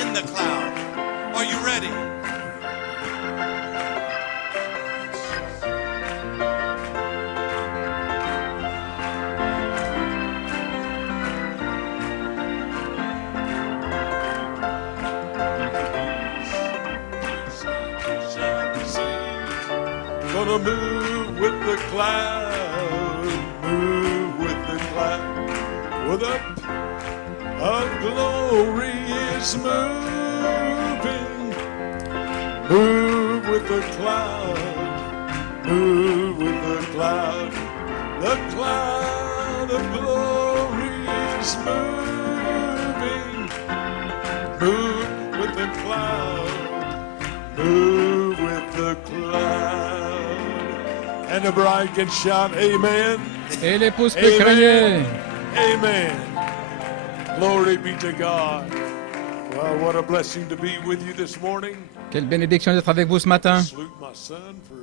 in the cloud. Are you ready? Gonna move with the cloud, move with the cloud. With a glory is moving. Move with the cloud, move with the cloud. The cloud of glory is moving. Move with the cloud, move with the cloud. And the bride can shout, Amen. Et l'épouse peut crier. Amen. Glory be to God. Well, what a blessing to be with you this morning. Quelle bénédiction d'être avec vous ce matin. Salute my son for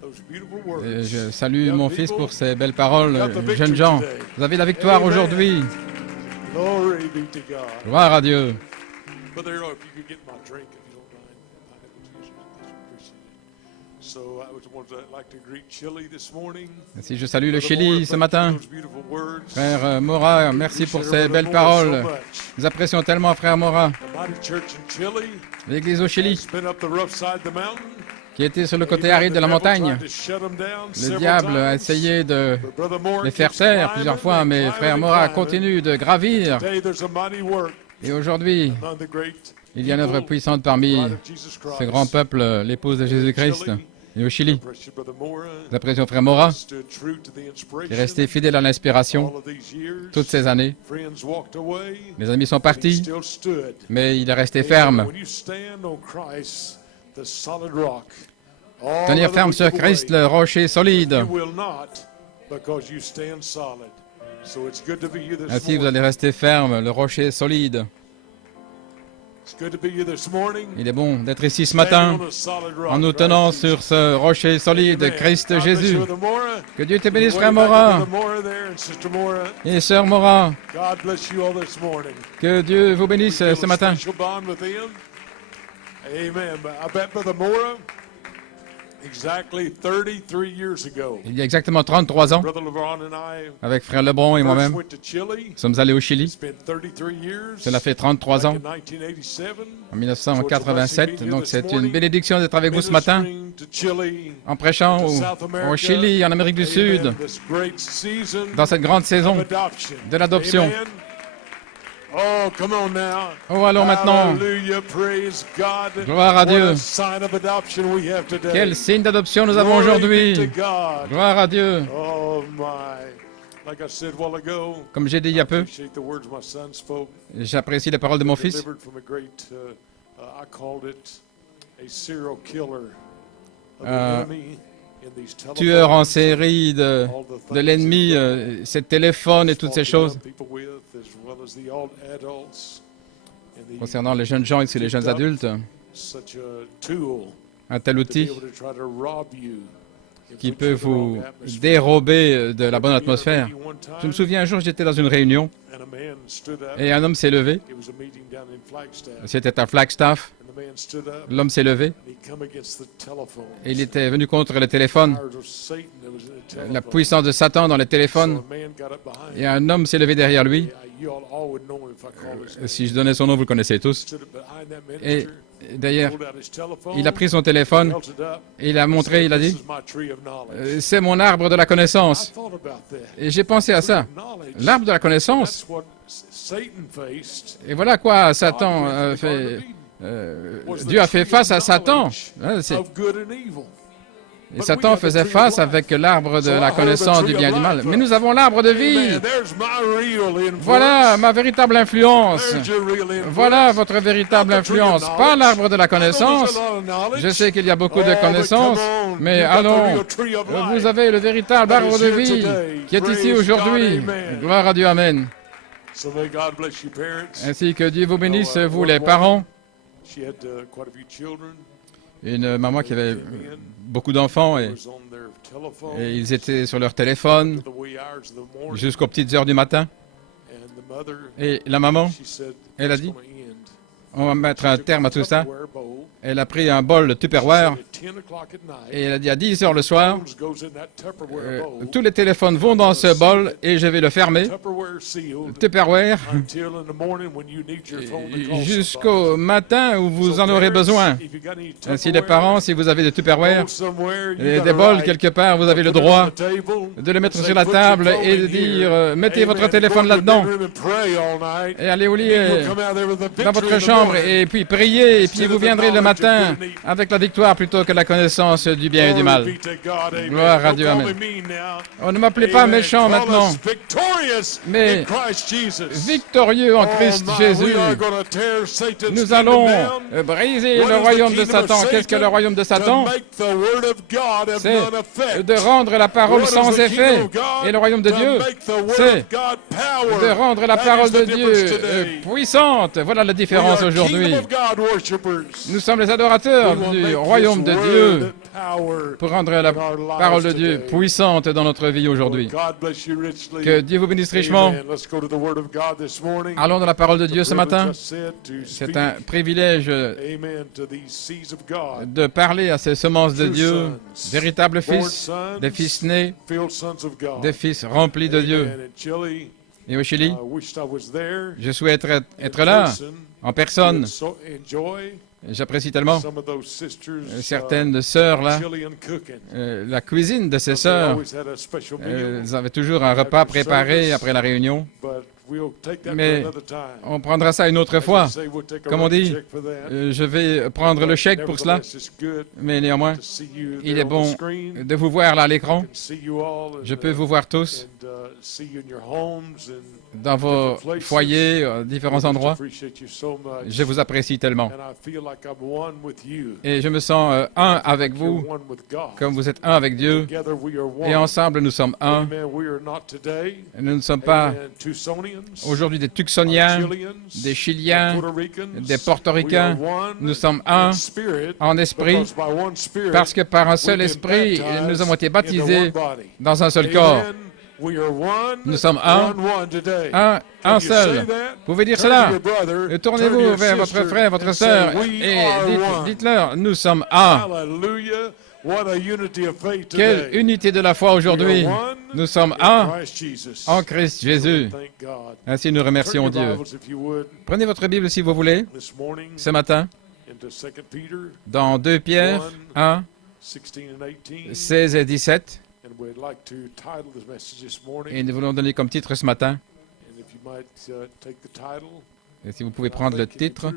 those beautiful words. Je salue mon fils pour ces belles paroles. Jeunes gens, vous avez la victoire aujourd'hui. Glory be to God. Gloire à Dieu. Brother Earl, if you could get my drink, if you don't mind. Appreciate it. So I would like to greet Chile this morning. Si je salue le Chili ce matin. Frère Mora, merci pour ces belles paroles. Nous apprécions tellement Frère Mora. L'église au Chili, qui était sur le côté aride de la montagne. Le diable a essayé de les faire taire plusieurs fois, mais Frère Mora continue de gravir. Et aujourd'hui, il y a une œuvre puissante parmi ce grand peuple, l'épouse de Jésus-Christ. Et au Chili, nous apprécions Frère Mora, qui est resté fidèle à l'inspiration toutes ces années. Les amis sont partis, mais il est resté ferme. Tenir ferme sur Christ, le rocher solide. Ainsi, vous allez rester ferme, le rocher solide. Il est bon d'être ici ce matin en nous tenant sur ce rocher solide, Christ Jésus. Que Dieu te bénisse, Frère Mora et Sœur Mora. Que Dieu vous bénisse ce matin. Il y a exactement 33 ans, avec Frère Lebron et moi-même, nous sommes allés au Chili. Cela fait 33 ans, en 1987. Donc c'est une bénédiction d'être avec vous ce matin, en prêchant au Chili, en Amérique du Sud, dans cette grande saison de l'adoption. Oh, allons maintenant. Gloire à Dieu. Quel signe d'adoption nous avons aujourd'hui. Gloire à Dieu. Comme j'ai dit il y a peu, j'apprécie les paroles de mon fils. Tueur en série de l'ennemi, ses téléphones et toutes ces choses. Concernant les jeunes gens et les jeunes adultes, un tel outil qui peut vous dérober de la bonne atmosphère. Je me souviens un jour, j'étais dans une réunion et un homme s'est levé. C'était à Flagstaff. L'homme s'est levé et il était venu contre le téléphone, la puissance de Satan dans le téléphone. Et un homme s'est levé derrière lui. Si je donnais son nom, vous le connaissez tous. Et d'ailleurs, il a pris son téléphone et il a montré, il a dit, « C'est mon arbre de la connaissance. » Et j'ai pensé à ça. L'arbre de la connaissance. Et voilà quoi Satan a fait. Dieu a fait face à Satan. Et Satan faisait face avec l'arbre de la connaissance du bien et du mal. Mais nous avons l'arbre de vie. Voilà ma véritable influence. Voilà votre véritable influence. Pas l'arbre de la connaissance. Je sais qu'il y a beaucoup de connaissances, mais allons, vous avez le véritable arbre de vie qui est ici aujourd'hui. Gloire à Dieu, Amen. Ainsi que Dieu vous bénisse, vous les parents. Une maman qui avait beaucoup d'enfants et ils étaient sur leur téléphone jusqu'aux petites heures du matin. Et la maman, elle a dit, « on va mettre un terme à tout ça. Elle a pris un bol de Tupperware et elle a dit à 10 heures le soir, tous les téléphones vont dans ce bol et je vais le fermer, Tupperware, jusqu'au matin où vous en aurez besoin. Ainsi les parents, si vous avez des Tupperware, des bols quelque part, vous avez le droit de les mettre sur la table et de dire, mettez votre téléphone là-dedans et allez au lit dans votre chambre et puis priez et puis vous viendrez le matin avec la victoire plutôt que la connaissance du bien et du mal. Gloire à Dieu, amen. On ne m'appelez pas méchant maintenant, mais victorieux en Christ Jésus. Nous allons briser le royaume de Satan. Qu'est-ce que le royaume de Satan? C'est de rendre la parole sans effet. Et le royaume de Dieu, c'est de rendre la parole de Dieu puissante. Voilà la différence aujourd'hui. Nous sommes les adorateurs du royaume de Dieu pour rendre la parole de Dieu puissante dans notre vie aujourd'hui. Que Dieu vous bénisse richement. Allons dans la parole de Dieu ce matin. C'est un privilège de parler à ces semences de Dieu, véritables fils, des fils nés, des fils remplis de Dieu. Et au Chili, je souhaite être là, en personne. J'apprécie tellement certaines sœurs là, la cuisine de ces sœurs. Elles avaient toujours un repas préparé après la réunion. Mais on prendra ça une autre fois. Comme on dit, je vais prendre le chèque pour cela. Mais néanmoins, il est bon de vous voir là à l'écran. Je peux vous voir tous dans vos foyers, à différents endroits. Je vous apprécie tellement. Et je me sens un avec vous, comme vous êtes un avec Dieu. Et ensemble, nous sommes un. Nous ne sommes pas aujourd'hui des Tucsoniens, des Chiliens, des Portoricains. Nous sommes un en esprit, parce que par un seul esprit, nous avons été baptisés dans un seul corps. Nous sommes un seul. Vous pouvez dire cela. Tournez-vous vers votre frère, votre sœur, et dites-leur, nous sommes un. Quelle unité de la foi aujourd'hui. Nous sommes un en Christ Jésus. Ainsi nous remercions Dieu. Prenez votre Bible si vous voulez, ce matin, dans 2 Pierre 1, 16 et 17. Et nous voulons donner comme titre ce matin, et si vous pouvez prendre le titre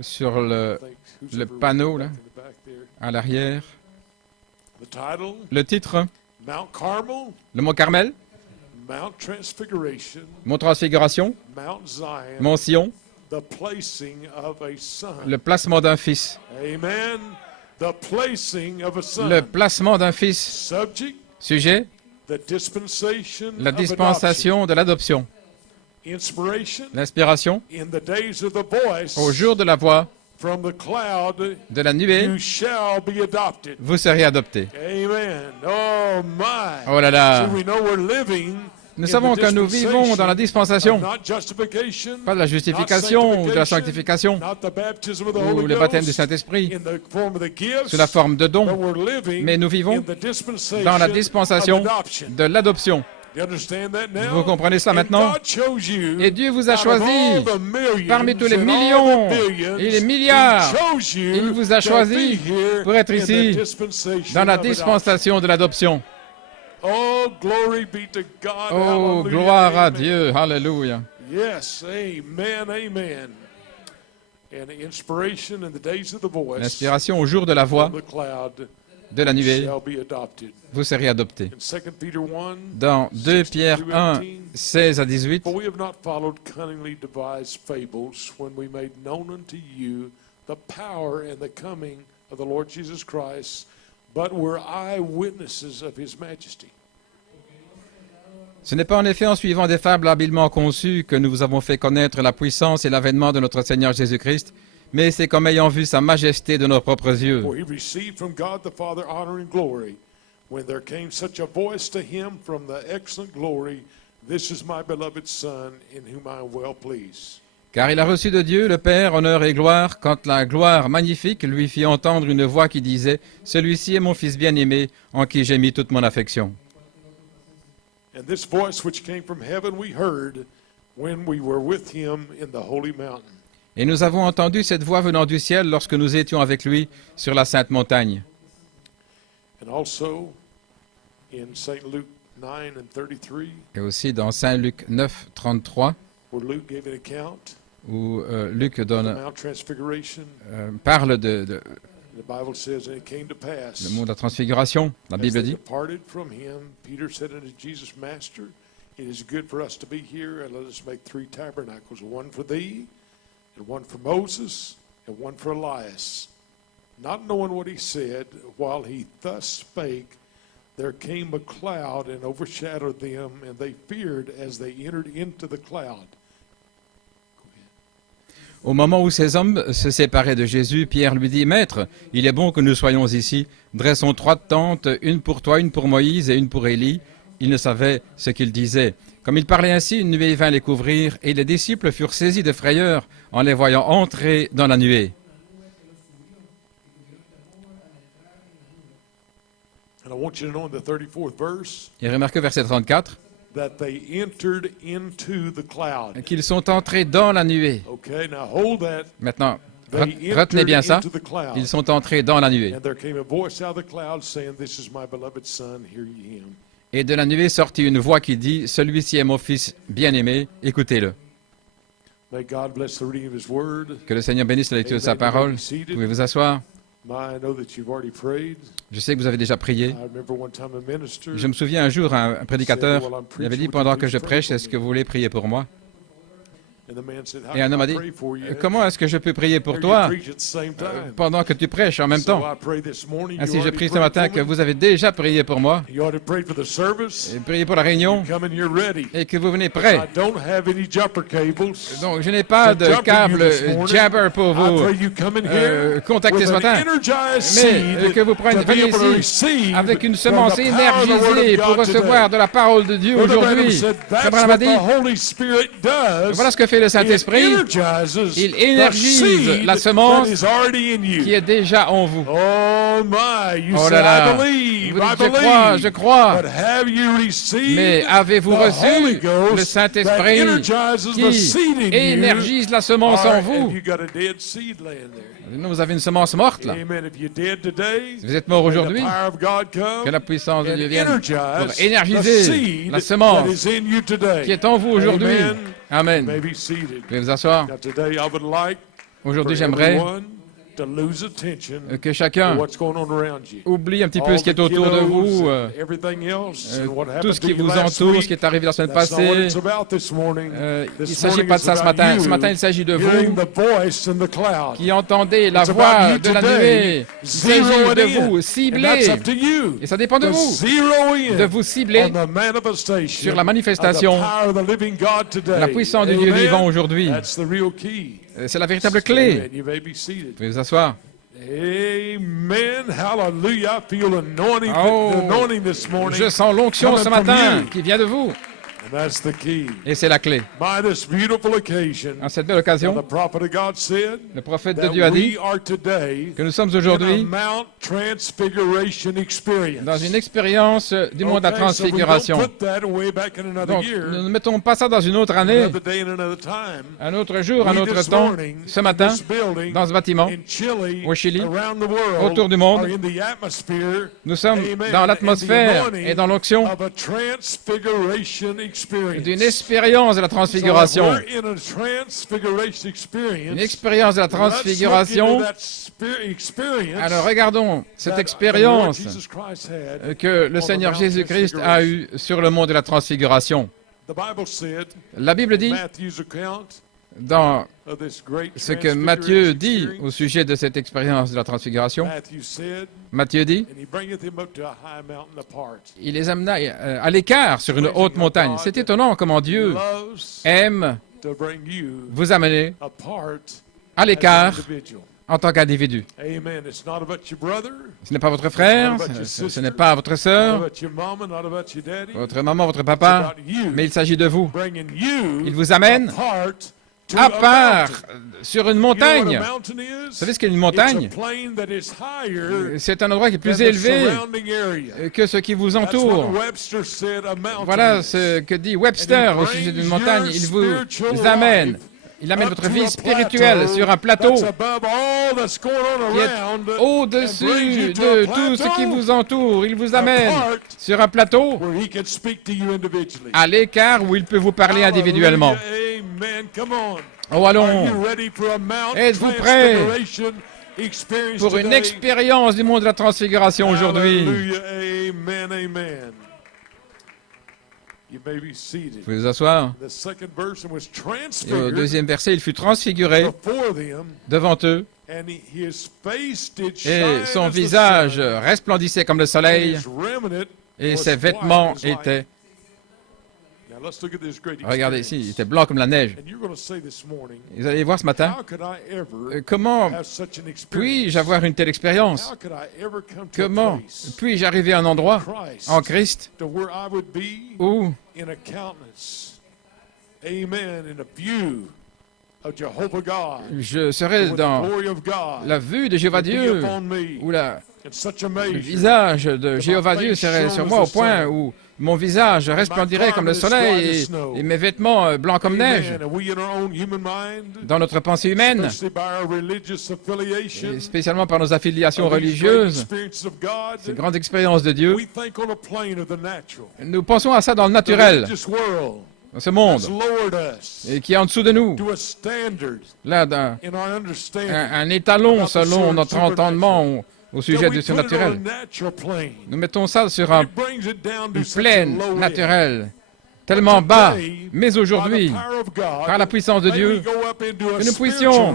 sur le panneau là, à l'arrière. Le titre, le mont Carmel, mont Transfiguration, mont Sion, le placement d'un fils. Le placement d'un fils. Sujet, la dispensation de l'adoption. L'inspiration, au jour de la voix de la nuée, vous serez adoptés. Oh là là! Nous savons que nous vivons dans la dispensation, pas de la justification ou de la sanctification, ou le baptême du Saint-Esprit, sous la forme de dons, mais nous vivons dans la dispensation de l'adoption. Vous comprenez cela maintenant? Et Dieu vous a choisi parmi tous les millions et les milliards. Il vous a choisi pour être ici dans la dispensation de l'adoption. Oh, gloire à Dieu. Alléluia. L'inspiration au jour de la voix de la nuée, vous serez adoptés. Dans 2 Pierre 1, 16 à 18, ce n'est pas en effet en suivant des fables habilement conçues que nous vous avons fait connaître la puissance et l'avènement de notre Seigneur Jésus-Christ, mais c'est comme ayant vu sa majesté de nos propres yeux. Car il a reçu de Dieu le Père honneur et gloire, quand la gloire magnifique lui fit entendre une voix qui disait « Celui-ci est mon Fils bien-aimé, en qui j'ai mis toute mon affection. » And this voice which came from heaven we heard when we were with him in the holy mountain. Et nous avons entendu cette voix venant du ciel lorsque nous étions avec lui sur la sainte montagne. And also in St. Luke 9:33, et aussi dans Saint Luc 9, 33, where Luke gave an account où Luc of the donne, Mount Transfiguration. parle de The Bible says, and it came to pass, le mot de la transfiguration. La as Bible they dit, departed from him, Peter said unto Jesus, Master, it is good for us to be here, and let us make 3 tabernacles, one for thee, and one for Moses, and one for Elias. Not knowing what he said, while he thus spake, there came a cloud and overshadowed them, and they feared as they entered into the cloud. au moment où ces hommes se séparaient de Jésus, Pierre lui dit, « Maître, il est bon que nous soyons ici. Dressons 3 tentes, une pour toi, une pour Moïse et une pour Élie. » Il ne savait ce qu'il disait. Comme il parlait ainsi, une nuée vint les couvrir, et les disciples furent saisis de frayeur en les voyant entrer dans la nuée. And I want you to know in the 34th verse, Et remarquez verset 34, that they entered into the cloud. qu'ils sont entrés dans la nuée. Okay, now hold that. Maintenant, They retenez bien ça. entered into the cloud. Ils sont entrés dans la nuée. And there came a voice out of the cloud saying, This is my beloved son, hear ye him. Et de la nuée sortit une voix qui dit, « Celui-ci est mon Fils bien-aimé, écoutez-le. May God bless the reading of his word. » Que le Seigneur bénisse la lecture de sa parole. Pouvez vous asseoir. I know that you've already prayed. Je sais que vous avez déjà prié. I remember one time a minister Je me souviens un jour, un prédicateur il avait dit, pendant que je prêche, est-ce que vous voulez prier pour moi? and the man said, How Et un can homme I a dit, pray for you? comment est-ce que je peux prier pour Here toi you preach at the same time. pendant que tu prêches en même So temps? I pray this morning, Ainsi, you je already prie ce prayed matin for que me. vous avez déjà prié pour moi, You already prayed for the service. et prié pour la réunion, Come and you're ready. et que vous venez I prêt. don't have any jumper cables. Donc, je n'ai pas de câble jabber pour I vous pray you come in here contacter with ce an matin, energized mais seed que vous to veniez be able to ici receive avec une from semence the power of the Word énergisée of pour God recevoir today. de la parole de Dieu Brother Branham aujourd'hui. said, Frère That's Branham a what dit, the Holy Spirit does. voilà ce que fait le It Saint-Esprit. energizes Il the énergise seed la semence that is already in qui you. est déjà en vous. Oh my, you Oh say, là là. I believe, Vous I dites, believe. je crois. But have you received Mais avez-vous the Holy reçu Ghost le Saint-Esprit that energizes the qui seed in you? énergise la semence en Or have vous? you got a dead seed laying there? Non, vous avez une semence morte là. Amen. If you're dead today, Si vous êtes mort may the aujourd'hui, power of God come que la puissance de and Dieu vienne energize pour the énergiser seed la that semence is in you today. qui est en vous aujourd'hui. Amen. You may Amen. be seated. Vous pouvez vous asseoir. Now today I would like Aujourd'hui, for j'aimerais everyone to lose attention que to chacun what's going on around you. oublie un petit peu All ce qui est the autour de kiddos vous, and everything else and what tout happened ce to qui you vous last entoure, ce week. qui est arrivé la semaine That's not what passée. it's about this morning. Il ne This s'agit morning pas de it's ça ce about matin. you Ce matin, il s'agit de hearing vous the voice in the cloud. qui entendez la It's about voix you de la today. nuée. Il Zero s'agit it de in. vous And cibler. that's up to you. Et ça dépend de To vous. zero in De vous cibler on the manifestation sur la manifestation of the power of the living God today. la puissance du Dieu Amen. vivant aujourd'hui. That's the real key. C'est la véritable clé. Amen. You may be seated. Vous pouvez vous asseoir. Amen. Hallelujah. I feel anointing, Oh, anointing this morning. Je sens l'onction ce coming from matin you. qui vient de vous. And that's the key. Et c'est la clé. By this beautiful occasion, À cette belle the occasion, prophet of God said le prophète de that Dieu a dit we are today que nous sommes in a aujourd'hui Mount Transfiguration experience. dans une expérience du monde de la Okay, so we don't transfiguration. put that away back in another Donc, year, nous ne mettons pas ça dans une autre année, another day and another time. un autre jour, un We autre this temps, morning, ce in matin, this building, dans ce bâtiment, in Chile, au Chili, around the world, autour du monde, are in the atmosphere, nous sommes amen, dans and l'atmosphère the et dans l'onction of a transfiguration experience. d'une expérience de la transfiguration. So if we're in a transfiguration experience, Une expérience de la let's look transfiguration. into that experience Alors regardons cette that the Lord expérience Jesus Christ had que le on the Seigneur Mount Jésus-Christ a eue sur le mont de la transfiguration. The Bible said, La Bible dit, Matthew's account dans of this great ce que Matthieu transfiguration dit experience, au sujet de cette expérience de la transfiguration, Matthew said, Matthieu dit, and he bringeth him up to a high mountain apart. il les amena à l'écart sur une haute montagne. C'est étonnant comment Dieu Loves aime to bring you vous amener apart à as an l'écart individual. en tant qu'individu. Amen. It's not about your brother, Ce n'est pas votre frère, ce n'est pas votre not sœur, about your mama, not about your daddy. votre maman, votre It's papa, about you, mais il s'agit de vous. bringing you Il vous amène apart à part sur une montagne. Vous savez ce qu'est une montagne? C'est un endroit qui est plus élevé que ce qui vous entoure. Voilà ce que dit Webster au sujet d'une montagne. Il vous amène. Il amène votre vie spirituelle sur un plateau qui est au-dessus de tout ce qui vous entoure. Il vous amène sur un plateau à l'écart où il peut vous parler individuellement. Oh, allons! Êtes-vous prêts pour une expérience du monde de la transfiguration aujourd'hui? Vous pouvez vous asseoir. Et au deuxième verset, il fut transfiguré devant eux, et son visage resplendissait comme le soleil, et ses vêtements étaient... Regardez ici, il était blanc comme la neige. Et vous allez voir ce matin, comment puis-je avoir une telle expérience? Comment puis-je arriver à un endroit en Christ où je serai dans la vue de Jéhovah Dieu, où le visage de Jéhovah Dieu serait sur moi au point où mon visage resplendirait comme le soleil et mes vêtements blancs comme neige. Dans notre pensée humaine, et spécialement par nos affiliations religieuses, ces grandes expériences de Dieu, nous pensons à ça dans le naturel, dans ce monde, et qui est en dessous de nous, là, un étalon selon notre entendement au sujet du surnaturel. Nous mettons ça sur une plaine naturelle, tellement bas, mais aujourd'hui, par la puissance de Dieu, que nous puissions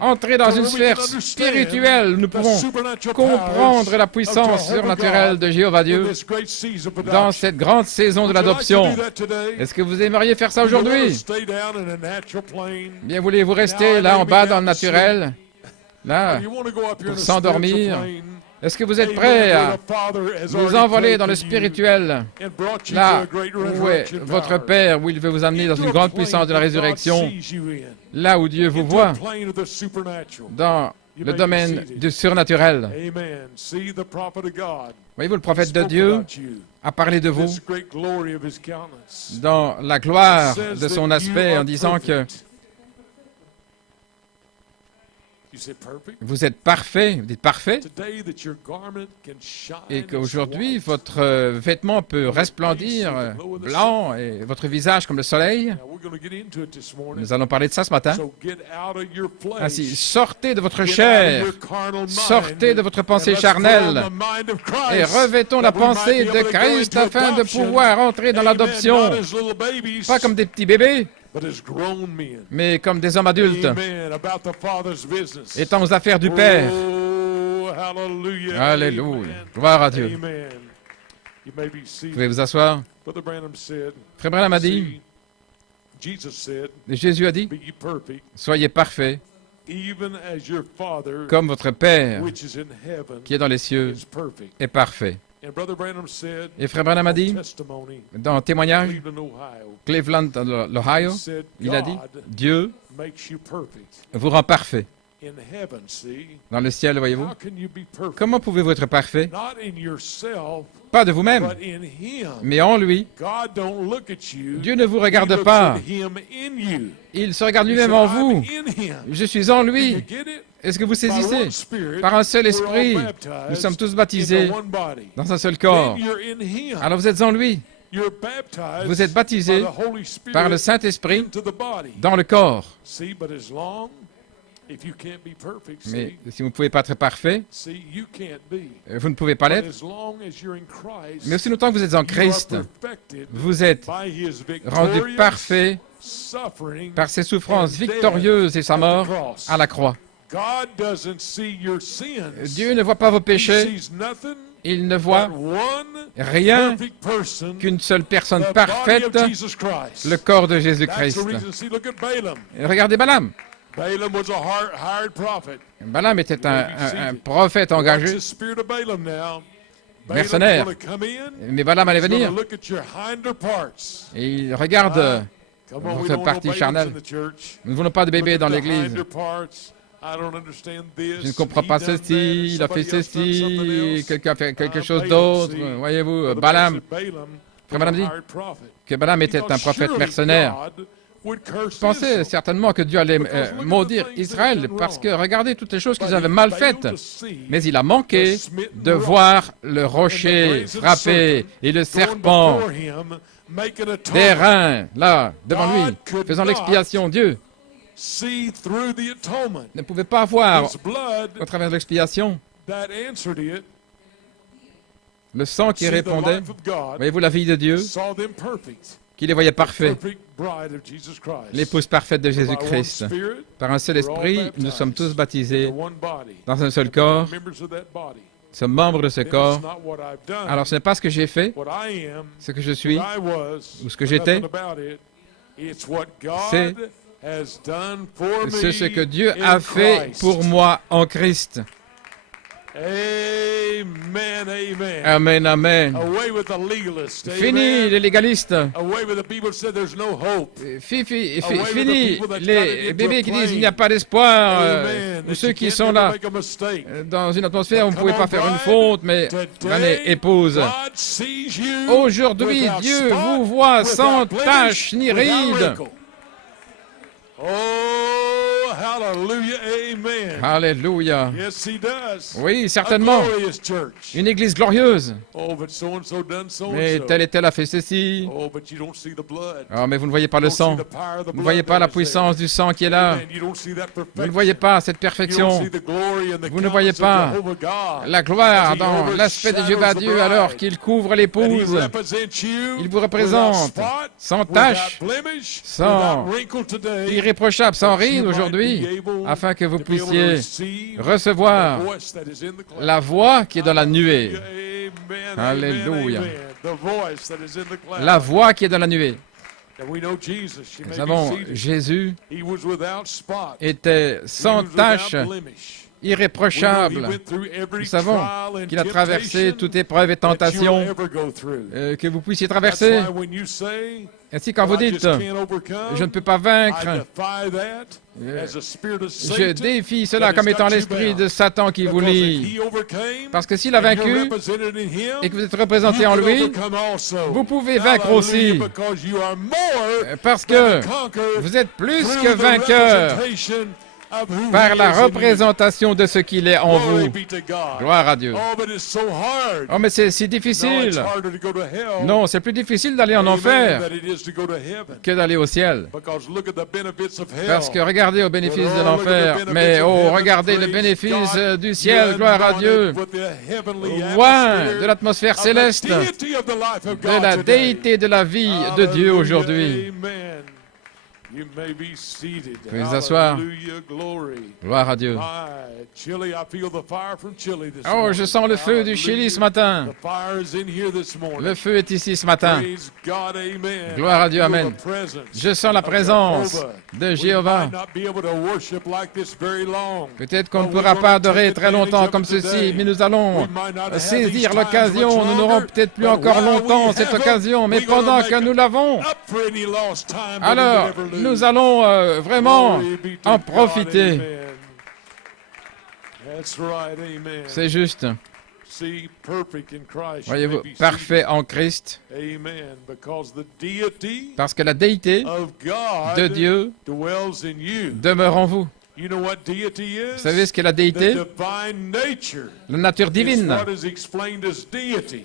entrer dans une sphère spirituelle, nous pouvons comprendre la puissance surnaturelle de Jéhovah Dieu dans cette grande saison de l'adoption. Est-ce que vous aimeriez faire ça aujourd'hui? Bien, voulez-vous rester là en bas dans le naturel? Là, pour s'endormir. Est-ce que vous êtes prêts à vous envoler dans le spirituel, là où est votre Père, où il veut vous amener dans une grande puissance de la résurrection, là où Dieu vous voit, dans le domaine du surnaturel? Voyez-vous, le prophète de Dieu a parlé de vous dans la gloire de son aspect en disant que vous êtes parfait, vous dites parfait, et qu'aujourd'hui votre vêtement peut resplendir blanc et votre visage comme le soleil. Nous allons parler de ça ce matin. Ainsi, sortez de votre chair, sortez de votre pensée charnelle et revêtons la pensée de Christ afin de pouvoir entrer dans l'adoption, pas comme des petits bébés, mais comme des hommes adultes, étant aux affaires du Père. Alléluia. Gloire à Dieu. Vous pouvez vous asseoir. Frère Branham a dit, Jésus a dit, soyez parfaits, comme votre Père qui est dans les cieux est parfait. Et Frère Branham a dit, dans un témoignage, Cleveland, dans l'Ohio, il a dit, Dieu vous rend parfait. Dans le ciel, voyez-vous, comment pouvez-vous être parfait? Pas de vous-même, mais en lui. Dieu ne vous regarde pas. Il se regarde lui-même en vous. Je suis en lui. Est-ce que vous saisissez? Par un seul esprit, nous sommes tous baptisés dans un seul corps. Alors vous êtes en lui. Vous êtes baptisés par le Saint-Esprit dans le corps. Mais si vous ne pouvez pas être parfait, vous ne pouvez pas l'être. Mais aussi longtemps que vous êtes en Christ, vous êtes rendu parfait par ses souffrances victorieuses et sa mort à la croix. Dieu ne voit pas vos péchés. Il ne voit rien qu'une seule personne parfaite, le corps de Jésus-Christ. Regardez Balaam. Balaam était un prophète engagé, mercenaire. Mais Balaam allait venir. Et il regarde Vous faites partie charnelle. Nous ne voulons pas de bébés dans l'Église. Je ne comprends pas ceci, il a fait ceci, quelqu'un a fait quelque chose d'autre. Voyez-vous, Balaam, Frère Branham dit que Balaam était un prophète mercenaire. Pensez certainement que Dieu allait maudire Israël parce que regardez toutes les choses qu'ils avaient mal faites. Mais il a manqué de voir le rocher frapper et le serpent des reins là devant lui, faisant l'expiation. Dieu ne pouvait pas voir au travers de l'expiation le sang qui répondait. Voyez-vous la vie de Dieu qui les voyait parfaits, l'épouse parfaite de Jésus-Christ. Par un seul esprit, nous sommes tous baptisés dans un seul corps. Nous sommes membres de ce corps. Alors ce n'est pas ce que j'ai fait, ce que je suis, ou ce que j'étais. C'est ce que Dieu a fait pour moi en Christ. Amen, amen. Fini les légalistes. Fini les bébés qui disent il n'y a pas d'espoir. Ou ceux qui sont là dans une atmosphère où vous ne pouvez pas faire une faute, mais venez, épouse. Aujourd'hui, Dieu vous voit sans tache ni ride. Oh, hallelujah, amen. Alléluia. Yes, he does. Oui, certainement. Une église glorieuse. Oh, but so-and-so done so-and-so. Mais tel et tel a fait ceci. Oh, but you don't see the blood. Oh, mais vous ne voyez pas le sang. Vous ne voyez pas la puissance du sang qui est là. Vous ne voyez pas cette perfection. Vous ne voyez pas la gloire dans l'aspect de Jéhovah Dieu alors qu'il couvre l'épouse. Il vous représente sans tache, sans irréprochable, sans ride aujourd'hui, afin que vous puissiez recevoir la voix qui est dans la nuée. Alléluia. La voix qui est dans la nuée. Nous savons, Jésus était sans tache, irréprochable. Nous savons qu'il a traversé toute épreuve et tentation que vous puissiez traverser. Ainsi, quand vous dites « je ne peux pas vaincre », je défie cela comme étant l'esprit de Satan qui vous lie. Parce que s'il a vaincu et que vous êtes représenté en lui, vous pouvez vaincre aussi. Parce que vous êtes plus que vainqueur par la représentation de ce qu'il est en vous. Gloire à Dieu. Oh, mais c'est si difficile. Non, c'est plus difficile d'aller en enfer que d'aller au ciel. Parce que regardez aux bénéfices de l'enfer, mais oh, regardez le bénéfice du ciel, gloire à Dieu. Loin de l'atmosphère céleste, de la déité de la vie de Dieu aujourd'hui. Vous pouvez vous asseoir. Gloire à Dieu. Oh, je sens le feu du Chili ce matin. Le feu est ici ce matin. Gloire à Dieu, amen. Je sens la présence de Jéhovah. Peut-être qu'on ne pourra pas adorer très longtemps comme ceci, mais nous allons saisir l'occasion. Nous n'aurons peut-être plus encore longtemps cette occasion, mais pendant que nous l'avons, alors nous allons vraiment en profiter. C'est juste. Voyez-vous, parfait en Christ, parce que la déité de Dieu demeure en vous. Vous savez ce qu'est la déité? La nature divine.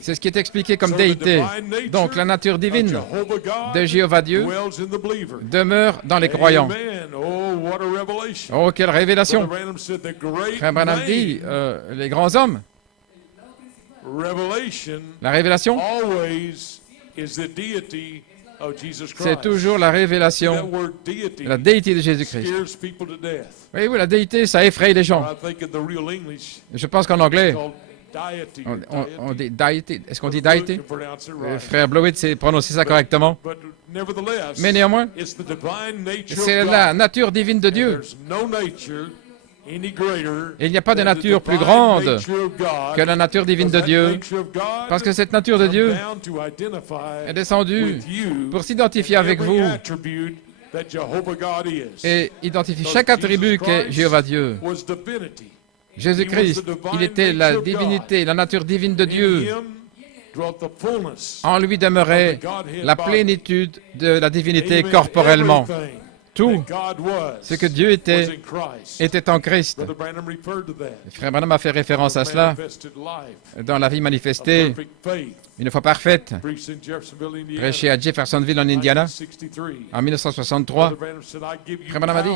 C'est ce qui est expliqué comme déité. Donc la nature divine de Jéhovah Dieu demeure dans les croyants. Oh, quelle révélation! Frère Branham dit, les grands hommes, la révélation, c'est toujours la révélation, la déité de Jésus-Christ. Oui, la déité, ça effraie les gens. Je pense qu'en anglais, on dit déité. Est-ce qu'on dit déité? Frère Blowett sait prononcer ça correctement. Mais néanmoins, c'est la nature divine de Dieu. Il n'y a pas de nature plus grande que la nature divine de Dieu, parce que cette nature de Dieu est descendue pour s'identifier avec vous et identifier chaque attribut qu'est Jéhovah Dieu. Jésus-Christ, il était la divinité, la nature divine de Dieu. En lui demeurait la plénitude de la divinité corporellement. Tout ce que Dieu était en Christ. Frère Branham a fait référence à cela dans la vie manifestée, une foi parfaite, prêchée à Jeffersonville en Indiana en 1963. Frère Branham a dit,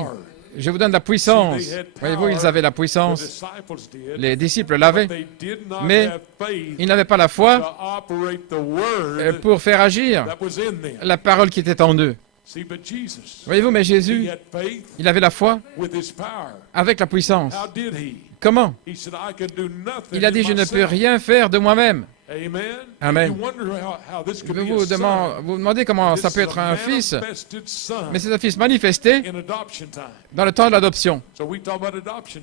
je vous donne la puissance. Voyez-vous, ils avaient la puissance. Les disciples l'avaient. Mais ils n'avaient pas la foi pour faire agir la parole qui était en eux. Voyez-vous, mais Jésus, il avait la foi avec la puissance. Comment? Il a dit, je ne peux rien faire de moi-même. Amen. Vous vous demandez comment ça peut être un fils, mais c'est un fils manifesté dans le temps de l'adoption.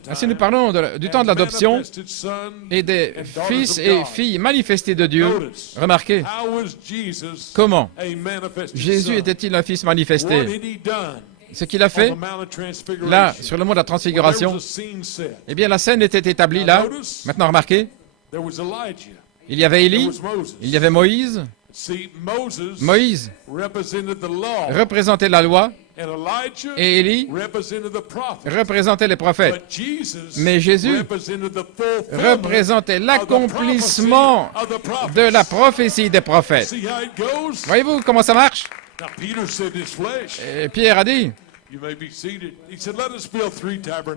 Ainsi, nous parlons du temps de l'adoption et des fils et filles manifestés de Dieu. Remarquez, comment Jésus était-il un fils manifesté? Ce qu'il a fait, là, sur le mont de la Transfiguration, eh bien, la scène était établie là. Maintenant, remarquez, il y avait Élie, il y avait Moïse. Moïse représentait la loi et Élie représentait les prophètes. Mais Jésus représentait l'accomplissement de la prophétie des prophètes. Voyez-vous comment ça marche? Et Pierre a dit,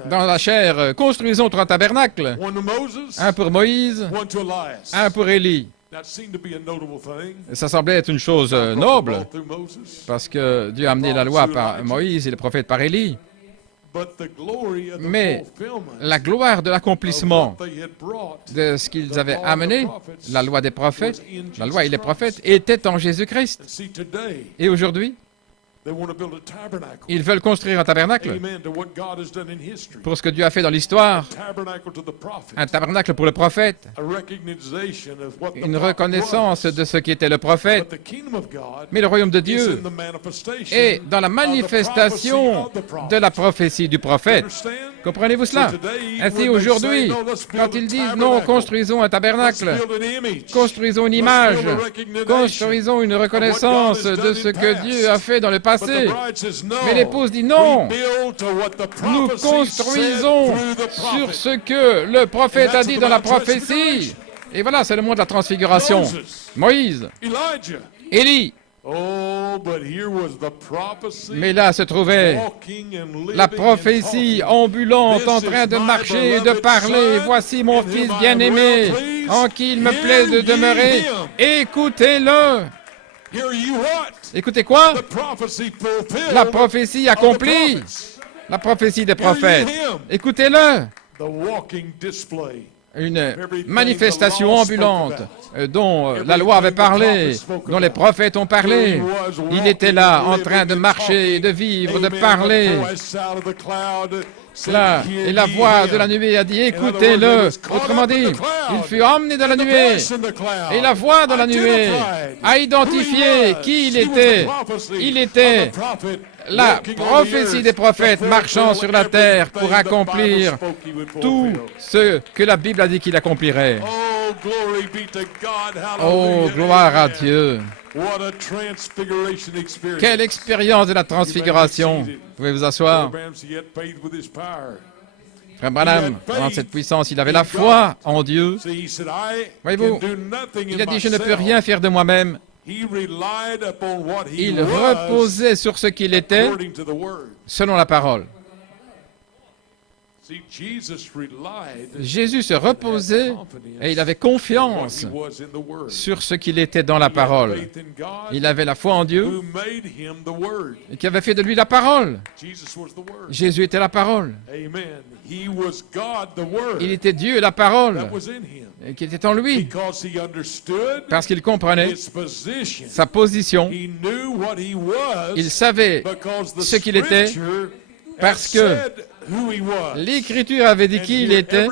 dans la chair, construisons 3 tabernacles, un pour Moïse, un pour Élie. Ça semblait être une chose noble, parce que Dieu a amené la loi par Moïse et les prophètes par Élie. Mais la gloire de l'accomplissement de ce qu'ils avaient amené, la loi des prophètes, la loi et les prophètes, était en Jésus-Christ. Et aujourd'hui, ils veulent construire un tabernacle pour ce que Dieu a fait dans l'histoire, un tabernacle pour le prophète, une reconnaissance de ce qui était le prophète. Mais le royaume de Dieu est dans la manifestation de la prophétie du prophète. Comprenez-vous cela? Ainsi, aujourd'hui, quand ils disent « Non, construisons un tabernacle, construisons une image, construisons une reconnaissance de ce que Dieu a fait dans le passé. » Mais l'épouse dit « Non, nous construisons sur ce que le prophète a dit dans la prophétie. » Et voilà, c'est le monde de la transfiguration. Moïse, Élie. Mais là se trouvait la prophétie ambulante en train de marcher et de parler. « Voici mon fils bien-aimé, en qui il me plaît de demeurer. Écoutez-le. » Écoutez quoi? La prophétie accomplie. La prophétie des prophètes. Écoutez-le. Une manifestation ambulante dont la loi avait parlé, dont les prophètes ont parlé. Il était là en train de marcher, de vivre, de parler. Là, et la voix de la nuée a dit, écoutez-le. Autrement dit, il fut emmené dans la nuée. Et la voix de la nuée a identifié qui il était. Il était la prophétie des prophètes marchant sur la terre pour accomplir tout ce que la Bible a dit qu'il accomplirait. Oh, gloire à Dieu. Quelle expérience de la transfiguration. Vous pouvez vous asseoir. Frère Branham, dans cette puissance, il avait la foi en Dieu. Voyez-vous, il a dit, je ne peux rien faire de moi-même. Il reposait sur ce qu'il était selon la parole. Jésus se reposait et il avait confiance sur ce qu'il était dans la parole. Il avait la foi en Dieu et qui avait fait de lui la parole. Jésus était la parole. Il était Dieu et la parole qui était en lui parce qu'il comprenait sa position. Il savait ce qu'il était parce que L'Écriture avait dit qui il était.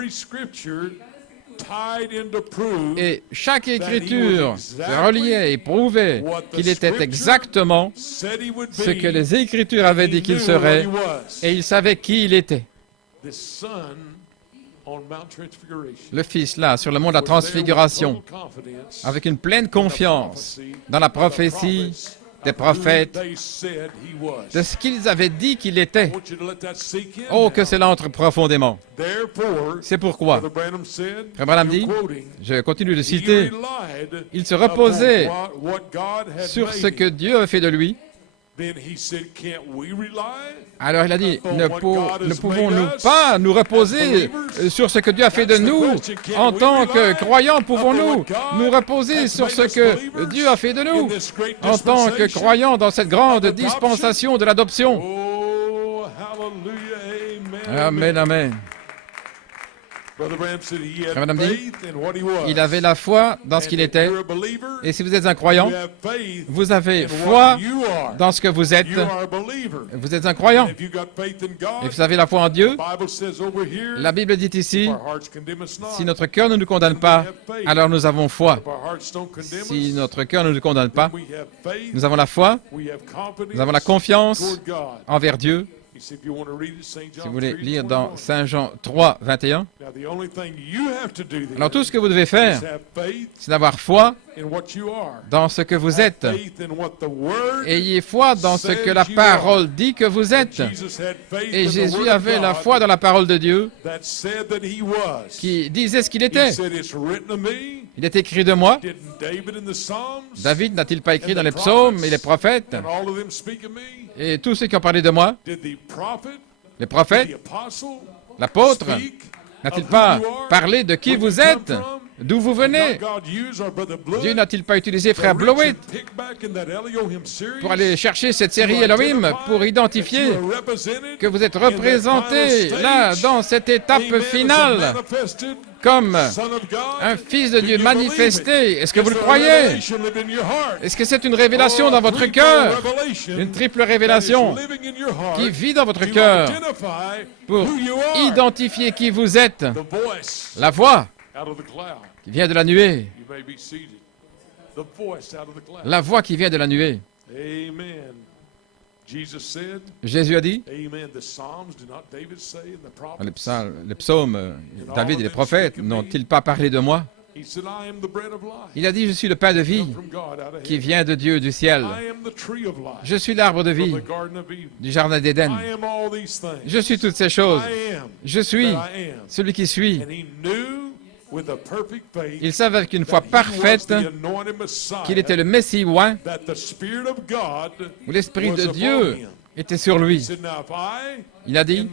Et chaque Écriture se reliait et prouvait qu'il était exactement ce que les Écritures avaient dit qu'il serait, et il savait qui il était. Le Fils, là, sur le mont de la Transfiguration, avec une pleine confiance dans la prophétie des prophètes, de ce qu'ils avaient dit qu'il était. Oh, que cela entre profondément. C'est pourquoi, Frère Branham dit, je continue de citer, il se reposait sur ce que Dieu a fait de lui. Alors il a dit, ne pouvons-nous pas nous reposer sur ce que Dieu a fait de nous? En tant que croyants, pouvons-nous nous reposer sur ce que Dieu a fait de nous? En tant que croyants dans cette grande dispensation de l'adoption. Amen, amen. Frère Branham dit, il avait la foi dans ce qu'il était. Et si vous êtes un croyant, vous avez foi dans ce que vous êtes. Vous êtes un croyant. Et vous avez la foi en Dieu. La Bible dit ici, si notre cœur ne nous condamne pas, alors nous avons foi. Si notre cœur ne nous condamne pas, nous avons la foi, nous avons la confiance envers Dieu. Si vous voulez lire dans Saint Jean 3, 21, alors tout ce que vous devez faire, c'est d'avoir foi dans ce que vous êtes. Ayez foi dans ce que la parole dit que vous êtes. Et Jésus avait la foi dans la parole de Dieu qui disait ce qu'il était. Il est écrit de moi. David n'a-t-il pas écrit dans les psaumes et les prophètes et tous ceux qui ont parlé de moi? Les prophètes, l'apôtre, n'a-t-il pas parlé de qui vous êtes? D'où vous venez? Dieu n'a-t-il pas utilisé frère Blowett pour aller chercher cette série Elohim pour identifier que vous êtes représenté là dans cette étape finale comme un Fils de Dieu manifesté? Est-ce que vous le croyez? Est-ce que c'est une révélation dans votre cœur? Une triple révélation qui vit dans votre cœur pour identifier qui vous êtes. La voix qui vient de la nuée. La voix qui vient de la nuée. Jésus a dit, les psaumes, David et les prophètes n'ont-ils pas parlé de moi? Il a dit, je suis le pain de vie qui vient de Dieu du ciel. Je suis l'arbre de vie du jardin d'Éden. Je suis toutes ces choses. Je suis celui qui suis. Il savait avec une foi parfaite qu'il était le Messie oint, où l'Esprit de Dieu était sur lui. Il a dit,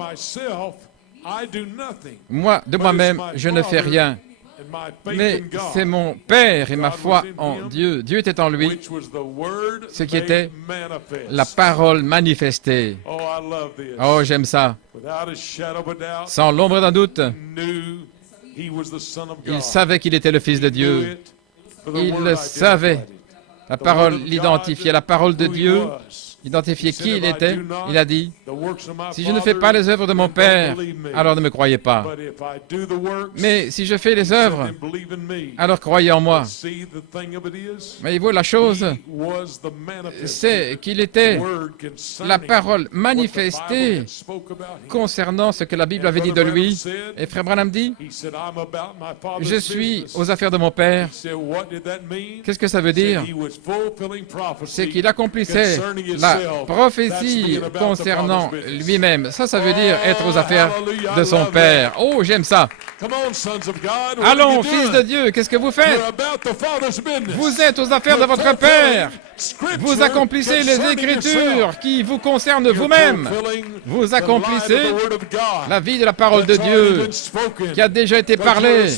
moi, de moi-même, je ne fais rien, mais c'est mon Père et ma foi en Dieu. Dieu était en lui, ce qui était la parole manifestée. Oh, j'aime ça. Sans l'ombre d'un doute, il savait qu'il était le Fils de Dieu. Il le savait. La parole l'identifiait. La parole de Dieu identifiait qui il était. Il a dit, si je ne fais pas les œuvres de mon Père, alors ne me croyez pas. Mais si je fais les œuvres, alors croyez en moi. Mais il vaut la chose, c'est qu'il était la parole manifestée concernant ce que la Bible avait dit de lui. Et Frère Branham dit, je suis aux affaires de mon Père. Qu'est-ce que ça veut dire? C'est qu'il accomplissait la prophétie concernant lui-même. Ça veut dire être aux affaires de son Père. Oh, j'aime ça. Allons, fils de Dieu, qu'est-ce que vous faites? Vous êtes aux affaires de votre Père. Vous accomplissez les Écritures qui vous concernent vous-même. Vous accomplissez la vie de la parole de Dieu qui a déjà été parlée,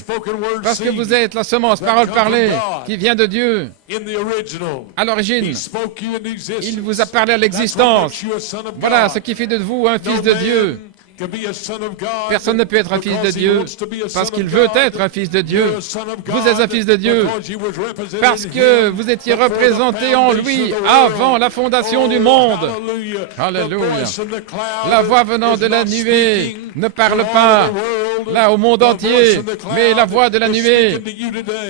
parce que vous êtes la semence, parole parlée, qui vient de Dieu. À l'origine, il vous a parlé à l'existence. Voilà ce qui fait de vous un fils de Dieu. Personne ne peut être un fils de Dieu parce qu'il veut être un fils de Dieu. Vous êtes un fils de Dieu parce que vous étiez représenté en lui avant la fondation du monde. Alléluia. La voix venant de la nuée ne parle pas là au monde entier, mais la voix de la nuée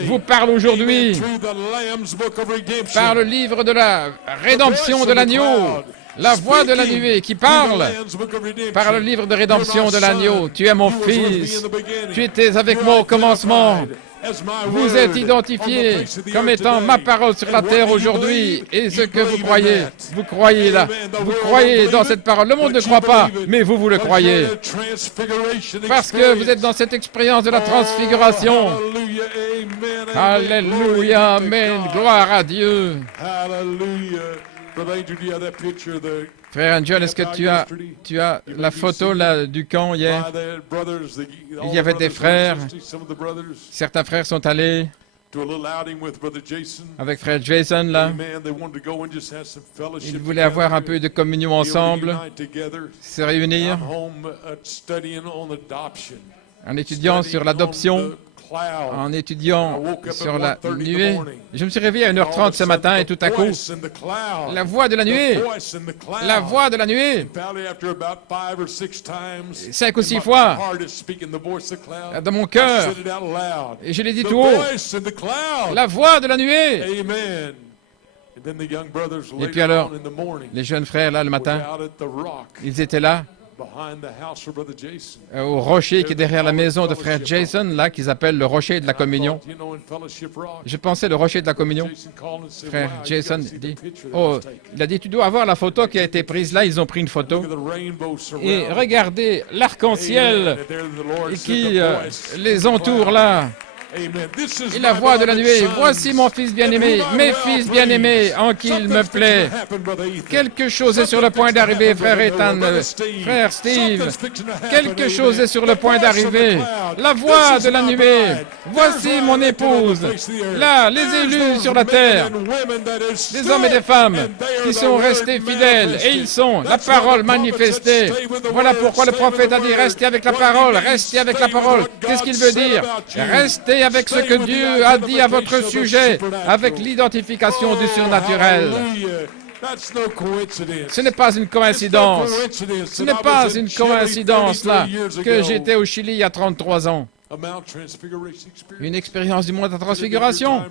vous parle aujourd'hui par le livre de la rédemption de l'agneau. La voix de la nuée qui parle par le livre de rédemption de l'agneau. Tu es mon fils, tu étais avec moi au commencement. Vous êtes identifié comme étant ma parole sur la terre aujourd'hui. Et ce que vous croyez là, vous croyez dans cette parole. Le monde ne croit pas, mais vous le croyez. Parce que vous êtes dans cette expérience de la transfiguration. Alléluia, amen, gloire à Dieu. Frère Angel, est-ce que tu as la photo là, du camp hier? Il y avait des frères. Certains frères sont allés avec frère Jason là. Ils voulaient avoir un peu de communion ensemble, se réunir en étudiant sur l'adoption, en étudiant sur la nuée. Je me suis réveillé à 1h30 ce matin et tout à coup, la voix de la nuée, 5 ou 6 fois dans mon cœur, et je l'ai dit tout haut, la voix de la nuée. Et puis alors, les jeunes frères là le matin, ils étaient là, au rocher qui est derrière la maison de frère Jason, là, qu'ils appellent le rocher de la communion. Je pensais le rocher de la communion. Frère Jason dit, oh, il a dit, tu dois avoir la photo qui a été prise là. Ils ont pris une photo. Et regardez l'arc-en-ciel qui les entoure là. Et la voix de la nuée, voici mon fils bien-aimé, mes fils bien-aimés, en qui il me plaît. Quelque chose est sur le point d'arriver, frère Ethan, frère Steve. Quelque chose est sur le point d'arriver. La voix de la nuée, voici mon épouse. Là, les élus sur la terre, des hommes et des femmes qui sont restés fidèles, et ils sont la parole manifestée. Voilà pourquoi le prophète a dit, restez avec la parole, restez avec la parole. Qu'est-ce qu'il veut dire? Restez avec ce que Dieu a dit à votre sujet, avec l'identification du surnaturel. Ce n'est pas une coïncidence. Ce n'est pas une coïncidence, là, que j'étais au Chili il y a 33 ans. Une expérience du monde de la transfiguration.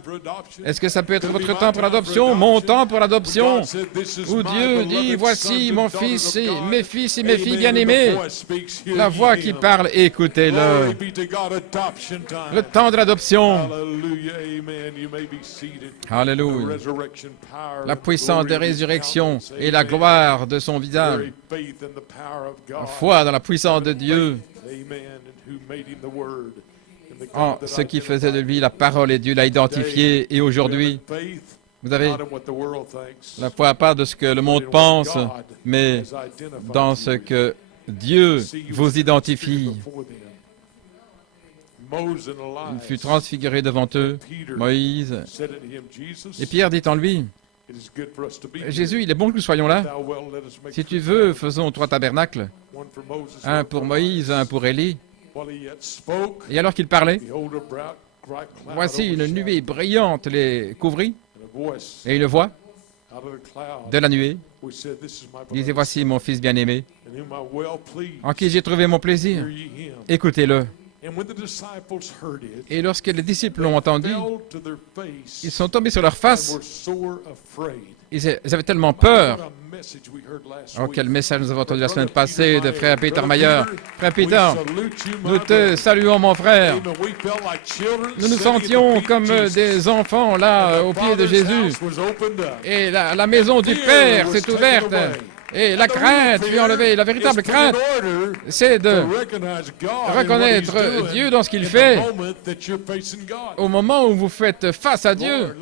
Est-ce que ça peut être votre temps pour l'adoption, mon temps pour l'adoption, où Dieu dit, voici mon fils et mes filles bien-aimés. La voix qui parle, écoutez-le. Le temps de l'adoption. Alléluia. La puissance de résurrection et la gloire de son visage. Foi dans la puissance de Dieu. En ce qui faisait de lui la parole, et Dieu l'a identifié. Et aujourd'hui, vous avez la foi pas de ce que le monde pense, mais dans ce que Dieu vous identifie. Il fut transfiguré devant eux, Moïse. Et Pierre dit en lui, Jésus, il est bon que nous soyons là. Si tu veux, faisons 3 tabernacles. Un pour Moïse, un pour Élie. Et alors qu'il parlait, voici une nuée brillante les couvrit, et une voix de la nuée disait, voici mon fils bien-aimé, en qui j'ai trouvé mon plaisir. Écoutez-le. Et lorsque les disciples l'ont entendu, ils sont tombés sur leur face. Ils avaient tellement peur. Oh, quel message nous avons entendu la semaine passée de frère Peter Mayer. Frère Peter, nous te saluons, mon frère. Nous nous sentions comme des enfants, là, au pied de Jésus. Et la maison du Père s'est ouverte. Et la crainte fut enlevée. La véritable crainte, c'est de reconnaître Dieu dans ce qu'il fait au moment où vous faites face à Dieu.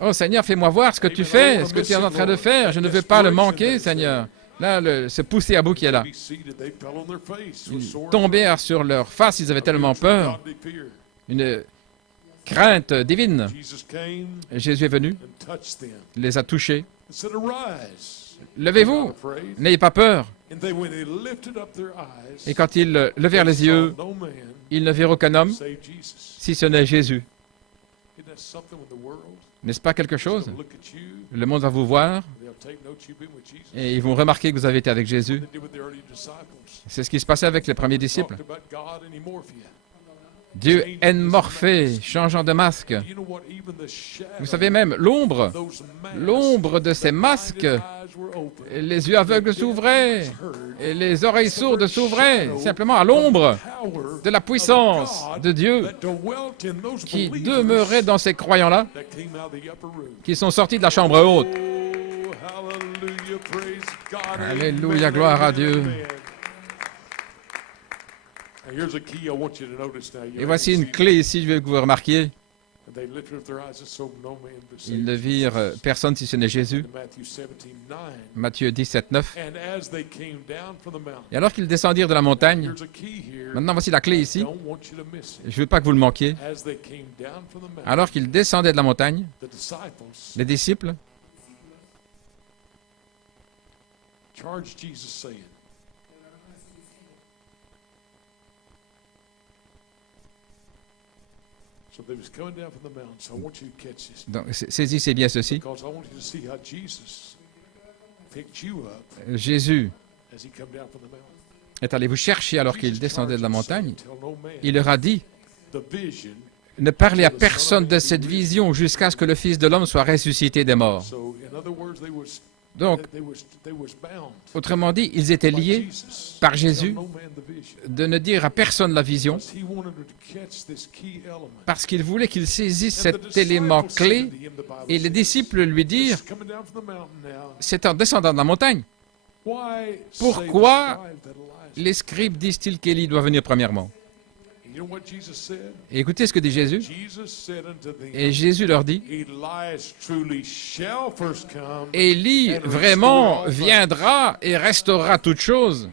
Oh Seigneur, fais-moi voir ce que tu fais, ce que tu es en train de faire. Je ne veux pas le manquer, Seigneur. Là, ce poussé à bout qui est là. Ils tombèrent sur leur face, ils avaient tellement peur. Une crainte divine. Et Jésus est venu, il les a touchés. Levez-vous, n'ayez pas peur. Et quand ils levèrent les yeux, ils ne virent aucun homme, si ce n'est Jésus. N'est-ce pas quelque chose? Le monde va vous voir et ils vont remarquer que vous avez été avec Jésus. C'est ce qui se passait avec les premiers disciples. Dieu enmorphé, changeant de masque. Vous savez même, l'ombre de ces masques, les yeux aveugles s'ouvraient, et les oreilles sourdes s'ouvraient, simplement à l'ombre de la puissance de Dieu qui demeurait dans ces croyants-là, qui sont sortis de la chambre haute. Alléluia, gloire à Dieu. Et voici une clé ici, je veux que vous remarquiez. Ils ne virent personne si ce n'est Jésus. Matthieu 17, 9. Et alors qu'ils descendirent de la montagne, maintenant voici la clé ici. Je ne veux pas que vous le manquiez. Alors qu'ils descendaient de la montagne, les disciples donc, saisissez bien ceci. Jésus est allé vous chercher alors qu'il descendait de la montagne. Il leur a dit, ne parlez à personne de cette vision jusqu'à ce que le Fils de l'homme soit ressuscité des morts. Donc, autrement dit, ils étaient liés par Jésus de ne dire à personne la vision parce qu'il voulait qu'ils saisissent cet élément clé et les disciples lui dirent, c'est en descendant de la montagne. Pourquoi les scribes disent-ils qu'Élie doit venir premièrement? Et écoutez ce que dit Jésus. Et Jésus leur dit, Élie vraiment viendra et restaurera toutes choses.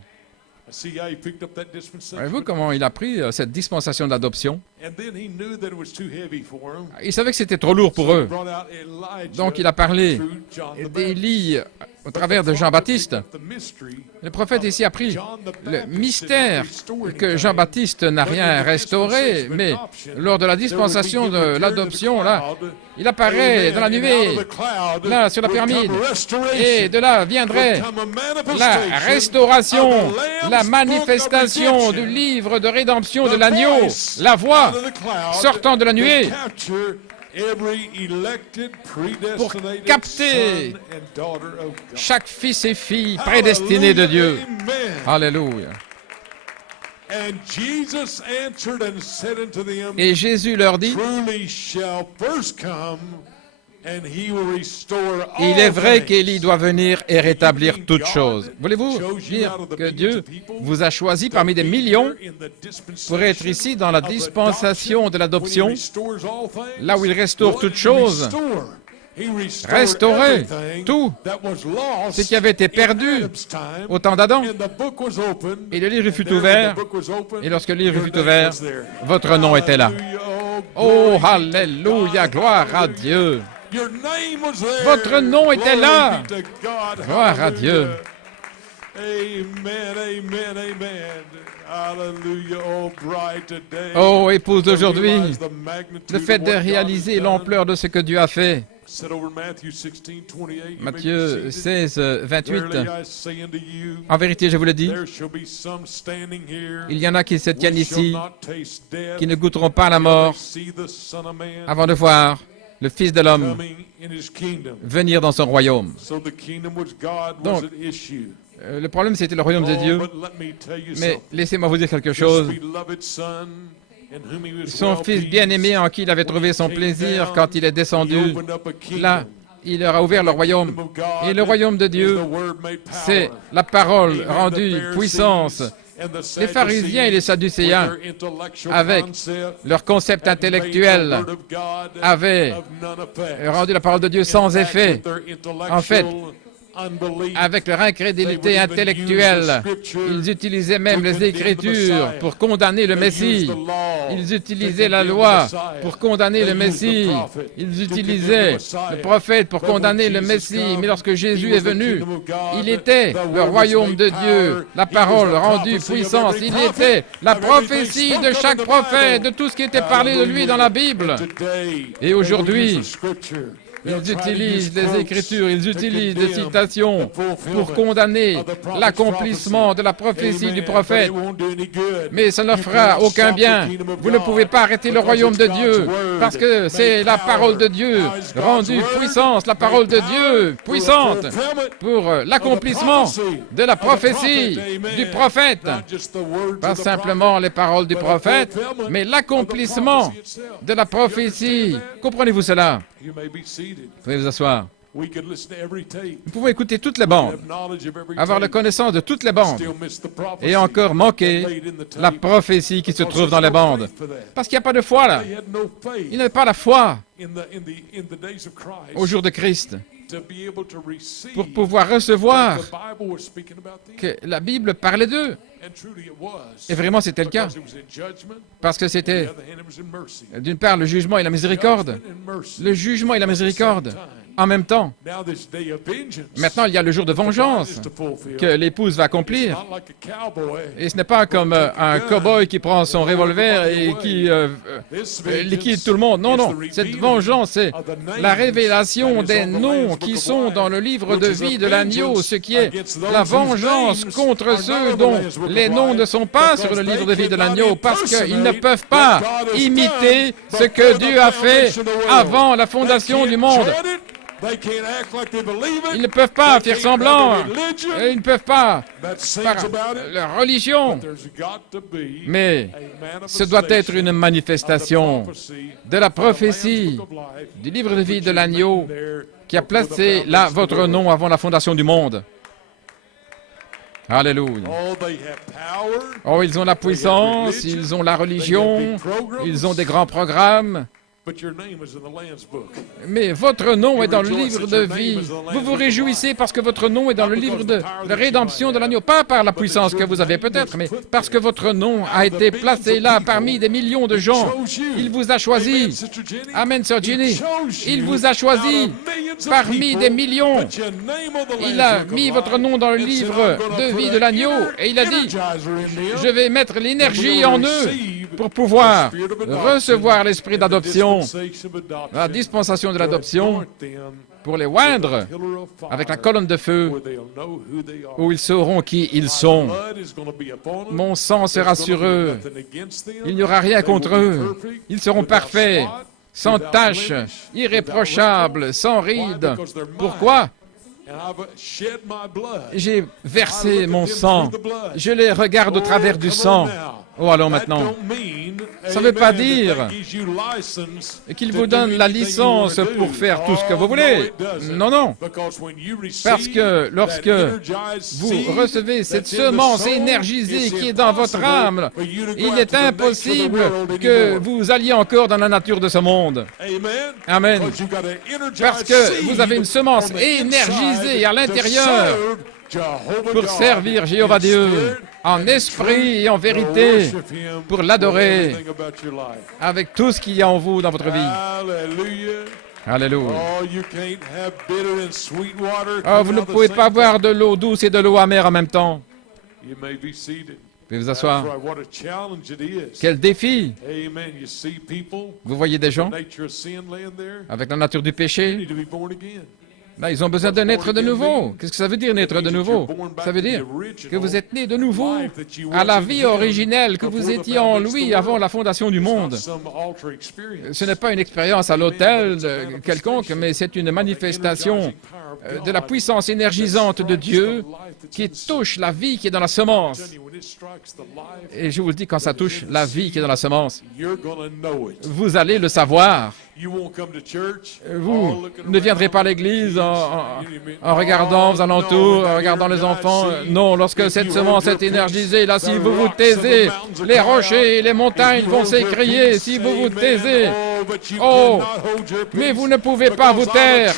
Voyez-vous comment il a pris cette dispensation d'adoption? Il savait que c'était trop lourd pour eux. Donc il a parlé d'Élie au travers de Jean-Baptiste. Le prophète ici a pris le mystère que Jean-Baptiste n'a rien restauré, mais lors de la dispensation de l'adoption, là, il apparaît dans la nuée, là, sur la pyramide, et de là viendrait la restauration, la manifestation du livre de rédemption de l'agneau, la voix sortant de la nuée, pour capter chaque fils et fille prédestiné de Dieu. Alléluia. Et Jésus leur dit, il est vrai qu'Élie doit venir et rétablir toutes choses. Voulez-vous dire que Dieu vous a choisi parmi des millions pour être ici dans la dispensation de l'adoption, là où il restaure toutes choses, restaurer tout ce qui avait été perdu au temps d'Adam. Et le livre fut ouvert, et lorsque le livre fut ouvert, votre nom était là. Oh, alléluia, gloire à Dieu. Votre nom était là. Gloire à Dieu. Oh, épouse d'aujourd'hui, le fait de réaliser l'ampleur de ce que Dieu a fait. Matthieu 16, 28. En vérité, je vous le dis, il y en a qui se tiennent ici, qui ne goûteront pas la mort avant de voir le Fils de l'homme venir dans son royaume. Donc, le problème, c'était le royaume de Dieu. Mais laissez-moi vous dire quelque chose. Son Fils bien-aimé en qui il avait trouvé son plaisir quand il est descendu, là, il leur a ouvert le royaume. Et le royaume de Dieu, c'est la parole rendue puissance. Les pharisiens et les sadducéens, avec leur concept intellectuel, avaient rendu la parole de Dieu sans effet. En fait, avec leur incrédulité intellectuelle. Ils utilisaient même les Écritures pour condamner le Messie. Ils utilisaient la loi pour condamner le Messie. Ils utilisaient le prophète pour condamner le Messie. Mais lorsque Jésus est venu, il était le royaume de Dieu, la parole rendue puissance. Il était la prophétie de chaque prophète, de tout ce qui était parlé de lui dans la Bible. Et aujourd'hui, ils utilisent des Écritures, ils utilisent des citations pour condamner l'accomplissement de la prophétie du prophète. Mais ça ne fera aucun bien. Vous ne pouvez pas arrêter le royaume de Dieu, parce que c'est la parole de Dieu rendue puissance, la parole de Dieu puissante pour l'accomplissement de la prophétie du prophète. Pas simplement les paroles du prophète, mais l'accomplissement de la prophétie. Comprenez-vous cela? Vous pouvez vous asseoir. Nous pouvons écouter toutes les bandes, avoir la connaissance de toutes les bandes, et encore manquer la prophétie qui se trouve dans les bandes. Parce qu'il n'y a pas de foi là. Il n'y avait pas la foi au jour de Christ pour pouvoir recevoir que la Bible parlait d'eux. Et vraiment, c'était le cas. Parce que c'était, d'une part, le jugement et la miséricorde. Le jugement et la miséricorde en même temps. Maintenant, il y a le jour de vengeance que l'épouse va accomplir. Et ce n'est pas comme un cow-boy qui prend son revolver et qui liquide tout le monde. Non, non. Cette vengeance, c'est la révélation des noms qui sont dans le livre de vie de l'agneau, ce qui est la vengeance contre ceux dont les noms ne sont pas sur le livre de vie de l'agneau, parce qu'ils ne peuvent pas imiter ce que Dieu a fait avant la fondation du monde. Ils ne peuvent pas faire semblant, ils ne peuvent pas par leur religion, mais ce doit être une manifestation de la prophétie du livre de vie de l'agneau qui a placé là votre nom avant la fondation du monde. Alléluia. Oh, ils ont la puissance, ils ont la religion, ils ont des grands programmes. Mais votre nom est dans le livre de vie. Vous vous réjouissez parce que votre nom est dans le livre de la rédemption de l'agneau. Pas par la puissance que vous avez peut-être, mais parce que votre nom a été placé là parmi des millions de gens. Il vous a choisi. Amen, Sir Jenny. Il vous a choisi parmi des millions. Il a mis votre nom dans le livre de vie de l'agneau et il a dit, je vais mettre l'énergie en eux pour pouvoir recevoir l'esprit d'adoption, la dispensation de l'adoption, pour les oindre avec la colonne de feu, où ils sauront qui ils sont. Mon sang sera sur eux. Il n'y aura rien contre eux. Ils seront parfaits, sans tache, irréprochables, sans rides. Pourquoi? J'ai versé mon sang. Je les regarde au travers du sang. Oh, allons maintenant. Ça ne veut pas dire qu'il vous donne la licence pour faire tout ce que vous voulez. Non, non. Parce que lorsque vous recevez cette semence énergisée qui est dans votre âme, il est impossible que vous alliez encore dans la nature de ce monde. Amen. Parce que vous avez une semence énergisée à l'intérieur pour servir Jéhovah Dieu en esprit et en vérité, pour l'adorer avec tout ce qu'il y a en vous dans votre vie. Alléluia. Oh, vous ne pouvez pas boire de l'eau douce et de l'eau amère en même temps. Vous pouvez vous asseoir. Quel défi! Vous voyez des gens avec la nature du péché. Là, ils ont besoin de naître de nouveau. Qu'est-ce que ça veut dire, naître de nouveau? Ça veut dire que vous êtes nés de nouveau à la vie originelle que vous étiez en lui avant la fondation du monde. Ce n'est pas une expérience à l'autel quelconque, mais c'est une manifestation de la puissance énergisante de Dieu qui touche la vie qui est dans la semence. Et je vous le dis, quand ça touche la vie qui est dans la semence, vous allez le savoir. Vous ne viendrez pas à l'église en regardant aux alentours, en regardant les enfants. Non, lorsque cette semence est énergisée, là, si vous vous taisez, les rochers et les montagnes vont s'écrier. Si vous vous taisez, Oh, mais vous ne pouvez pas vous taire,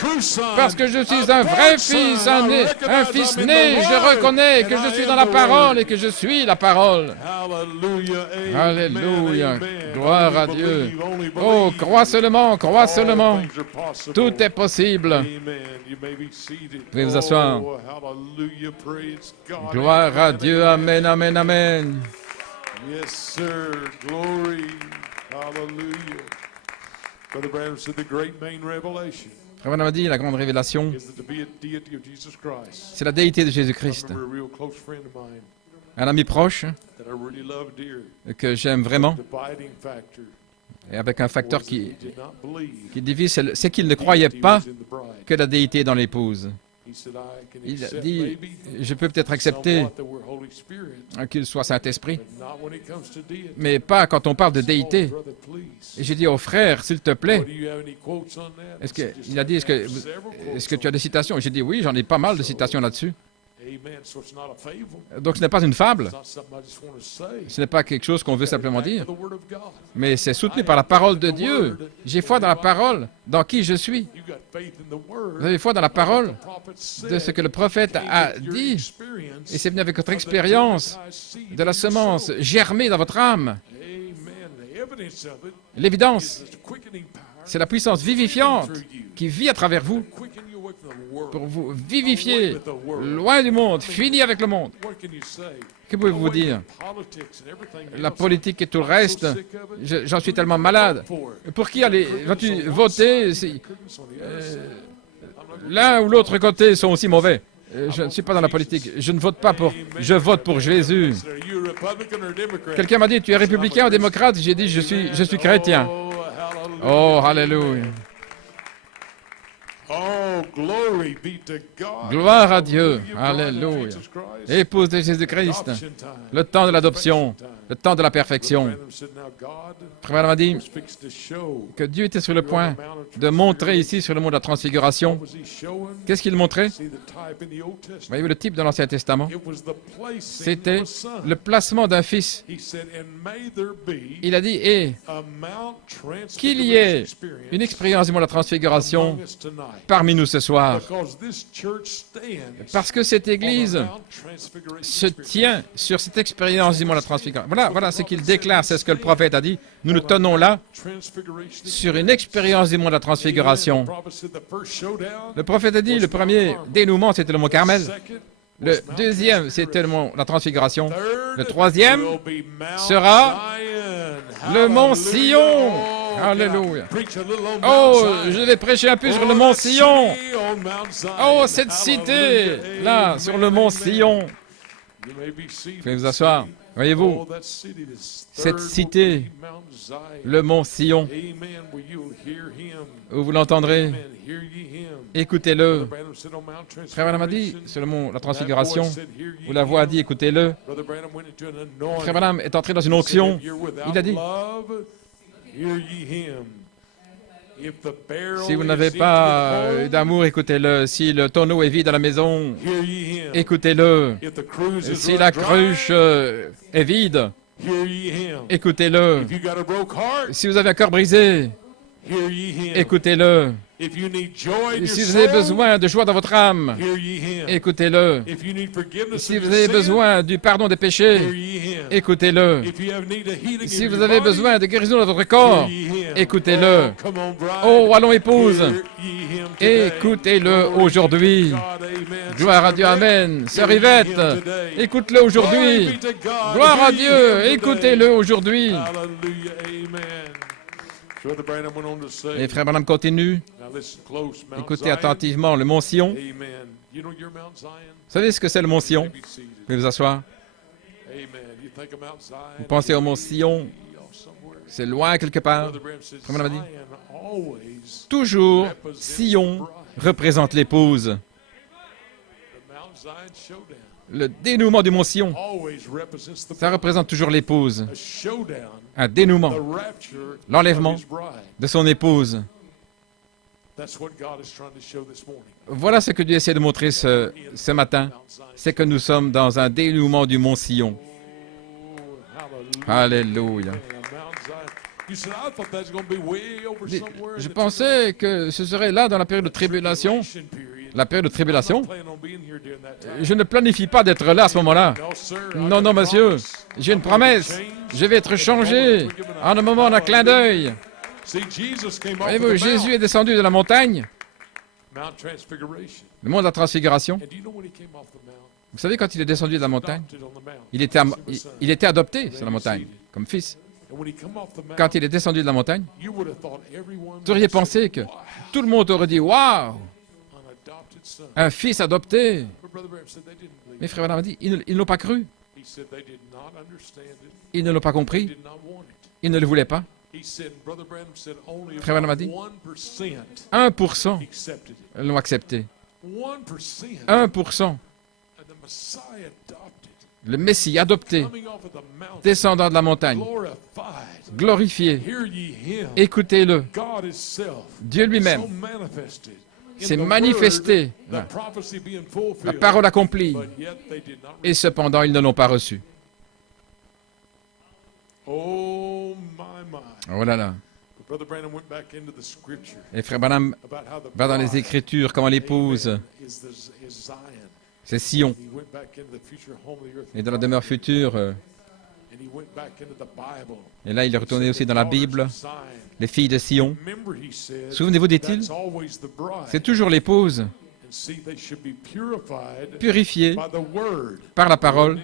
parce que je suis un vrai fils, un fils né. Je reconnais que je suis dans la parole et que je suis la parole. Alléluia. Gloire à Dieu. Oh, crois seulement, crois seulement. Tout est possible. Vous pouvez vous asseoir. Gloire à Dieu. Amen, amen, amen. Yes, sir. Glory. Hallelujah. Brother Branham said the great main revelation Frère Branham a dit, la grande révélation, is the deity of Jesus Christ. c'est la déité de Jésus-Christ. I remember a real close friend of mine Un ami proche that I really love dear. que j'aime vraiment, The dividing factor et avec un facteur was that qui he did not believe divise, c'est qu'il ne croyait he pas was in the bride. que la déité est dans l'épouse. He said, I can Il a accept dit, maybe je peux peut-être accepter somewhat that we're Holy Spirit, qu'il soit Saint-Esprit, but not when it comes to deity. mais pas quand on parle de déité. Oh, brother, please. Et j'ai dit au frère, s'il te plaît, What, do you have any quotes on that? est-ce I said, que, just il a dit, several est-ce quotes que tu as on des citations? J'ai dit, oui, j'en ai pas mal de citations là-dessus. Amen. So it's not a fable. Donc ce n'est pas une fable, It's not something I just want to say. ce n'est pas quelque chose qu'on veut simplement Back to dire, the Word of God. mais c'est soutenu par la parole de Dieu. J'ai foi dans la parole, dans qui je suis. You got faith in the Word. Vous avez foi dans la parole The prophet said, de ce que le prophète a with your dit, experience et c'est venu avec votre of the expérience baptized seed de la in your semence soul. germée dans votre âme. Amen. The evidence of it L'évidence, is the quickening power c'est la puissance vivifiante qui vit à travers vous quicken you away from the world. pour vous vivifier loin du monde, fini avec le monde. What can you say? Que pouvez-vous dire? Politics and everything La else. politique et tout le reste, So sick of it. j'en suis tellement malade. For it. Pour qui vas-tu voter si Goodness on the other side. l'un ou l'autre côté sont aussi mauvais? Je ne suis pas dans la politique. Je ne vote pas pour. Je vote pour Jésus. Are you a Republican or a Democrat? Quelqu'un m'a dit, tu es républicain ou démocrate? J'ai dit, je suis chrétien. Oh, hallelujah. Oh, alléluia. Oh, glory be to God. Gloire à Dieu. Hallelujah, bride of Alléluia. Jesus Christ. Épouse de Jésus-Christ. Adoption time. Le temps de l'adoption. Time. Le temps de la Brother perfection. Branham said, now God Frère Branham a dit was fixed to show. que Dieu était sur le point de montrer ici sur le mont de la transfiguration. What was he showing? Qu'est-ce qu'il montrait? See the type in the Old Testament. Voyez-vous le type de l'Ancien Testament? It was the placing C'était of a son. le placement d'un fils. He said, and may there be Il a dit, et a Mount qu'il y ait Transfiguration une expérience du mont de la transfiguration among us tonight. parmi nous ce soir. Because this church stands Parce que cette Église on the Mount Transfiguration se experience. tient sur cette expérience du mont de la transfiguration. Voilà ce qu'il déclare, c'est ce que le prophète a dit. Nous nous tenons là Transfiguration sur une expérience du mont de la transfiguration. The prophet said the first showdown, Le prophète a dit, le premier dénouement, c'était le mont Carmel. second, Le deuxième, c'était le mont la transfiguration. third, Le troisième will be Mount sera Zion. le mont Hallelujah. Sion. Oh, Alléluia. God. Preach a little on Oh, Mount Zion. je vais prêcher un peu sur le Oh, mont that Sion. city on Mount Zion. Oh, cette cité, Hallelujah. là, Amen. sur le mont Sion. You may be seated. Vous pouvez vous asseoir. Voyez-vous, Oh, that city, this cette third cité, will be Mount Zion. le mont Sion, Amen. Well, you'll hear him. vous l'entendrez, Amen. Hear ye him. écoutez-le. Branham said on Mount Frère Branham a dit, Transfiguration, sur le mont la that transfiguration, voice said, Hear ye où la voix a him. dit, écoutez-le. Brother Branham went into an anointing. Frère Branham est entré dans une He said, onction. if you're without Il a dit, love, hear ye him. If the barrel si vous is n'avez empty pas at home, d'amour, écoutez-le. Si le tonneau est vide à la maison, hear ye him. écoutez-le. If the cruise is Si run la dry, cruche est vide, hear ye him. écoutez-le. If you got a broke heart, Si vous avez un cœur brisé, hear ye him. écoutez-le. If you need joy in Et your si vous avez soul, besoin de joie dans votre âme, hear ye him. écoutez-le. If you need forgiveness Si of vous your avez sin, besoin du pardon des hear péchés, ye him. écoutez-le. If you have need of healing Si in vous your avez body, besoin de guérison dans votre hear corps, ye him. écoutez-le. Oh, come on, bride. Oh, allons épouse, Hear ye him today. écoutez-le Glory aujourd'hui. to God, amen. Gloire à Dieu, amen. Sœur Yvette, écoute-le aujourd'hui. Glory be to God. Gloire à Hear ye Dieu, him today. écoutez-le aujourd'hui. Hallelujah, amen. Brother Branham went on to say, Et Frère Branham continue. now listen close, Mount Écoutez Zion. attentivement le mont Sion. Vous Amen. You know your Mount Zion? savez ce que c'est le mont Sion? Maybe seated. Vous pouvez vous asseoir. Amen. You think of Mount Zion? Vous pensez au mont Sion, Somewhere. c'est loin quelque part. Brother Branham said, Frère Branham a dit, Zion always, toujours, Sion représente l'épouse. the Mount Zion showdown, Le dénouement du mont Sion, always represents the ça représente toujours l'épouse. a showdown, Un dénouement the rapture L'enlèvement. of his bride. de son épouse. That's what God is trying to show this morning. Voilà ce que Dieu essaie de montrer ce matin. Mount Zion. C'est que nous sommes dans un dénouement du mont Sion. Oh, hallelujah. Alléluia. Man, Mount Zion. Je pensais que ce serait là dans la période de tribulation. La période de tribulation. Je ne planifie pas d'être là à ce moment-là. Non, non, monsieur. J'ai une promesse. Je vais être changé en un moment, en un clin d'œil. Voyez-vous, Jésus est descendu de la montagne, le mont de la transfiguration. Vous savez, quand il est descendu de la montagne, il était adopté sur la montagne, comme fils. Quand il est descendu de la montagne, vous auriez pensé que tout le monde aurait dit « Waouh, un fils adopté !» Mais Frère Branham a dit, ils n'ont pas cru. Ils ne l'ont pas compris. Ils ne le voulaient pas. Frère Branham a dit, 1% l'ont accepté. 1%. Le Messie adopté, descendant de la montagne, glorifié. Écoutez-le. Dieu lui-même s'est manifesté, la parole accomplie, et cependant ils ne l'ont pas reçu. Oh là là. Et Frère Branham va dans les Écritures, comment l'épouse, c'est Sion. Et dans la demeure future, et là il est retourné aussi dans la Bible, les filles de Sion. Souvenez-vous, dit-il, c'est toujours l'épouse purifiée par la parole.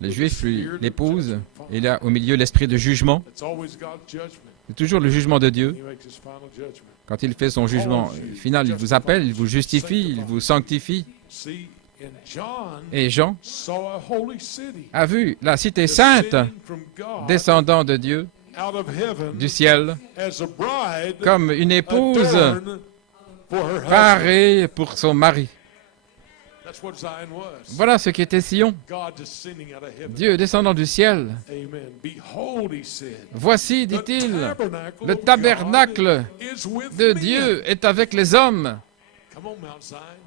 Les Juifs, lui, l'épouse, et là, au milieu, l'esprit de jugement. C'est toujours le jugement de Dieu. Quand il fait son jugement final, il vous appelle, il vous justifie, il vous sanctifie. Et Jean a vu la cité sainte descendant de Dieu, du ciel, comme une épouse parée pour son mari. Voilà ce qu'était Sion. Dieu descendant du ciel. Voici, dit-il, le tabernacle de Dieu est avec les hommes.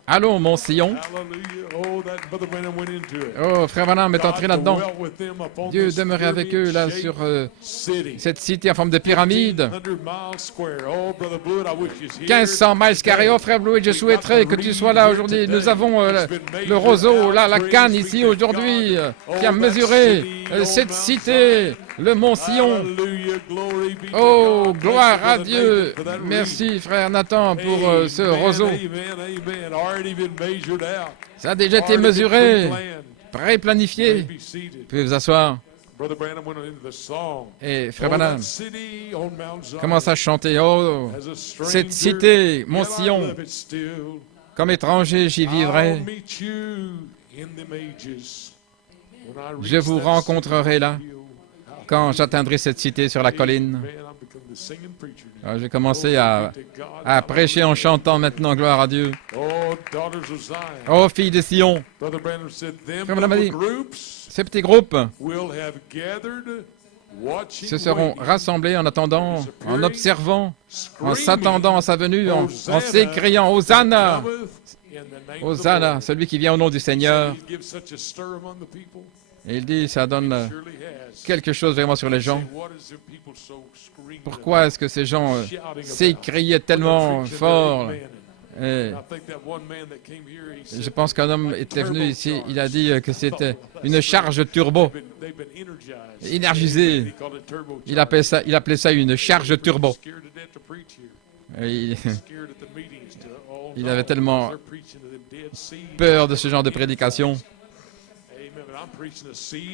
Allons, Mont Sion. Oh, Frère Branham est entré là-dedans. Dieu demeurait avec eux, là, sur cette cité en forme de pyramide. 1500 miles carrés. Oh, Frère Blewett, je souhaiterais que tu sois là aujourd'hui. Nous avons le roseau, là, la canne ici aujourd'hui, qui a mesuré cette cité, le Mont Sion. Oh, gloire à Dieu. Merci, Frère Nathan, pour ce roseau. Ça a déjà été mesuré, pré-planifié. Vous pouvez vous asseoir. Et Frère Branham commence à chanter. Oh, cette cité, Mont Sion, comme étranger, j'y vivrai. Je vous rencontrerai là, quand j'atteindrai cette cité sur la colline. Alors, j'ai commencé à prêcher en chantant maintenant, gloire à Dieu. Oh, filles de Sion. Frère Branham a dit, ces petits groupes se seront rassemblés en attendant, en observant, en s'attendant à sa venue, en s'écriant « Hosanna !» Hosanna, celui qui vient au nom du Seigneur. Et il dit, ça donne quelque chose vraiment sur les gens. Pourquoi est-ce que ces gens s'écriaient tellement fort? Et je pense qu'un homme était venu ici, il a dit que c'était une charge turbo, énergisée. Il appelait ça une charge turbo. Et il avait tellement peur de ce genre de prédication.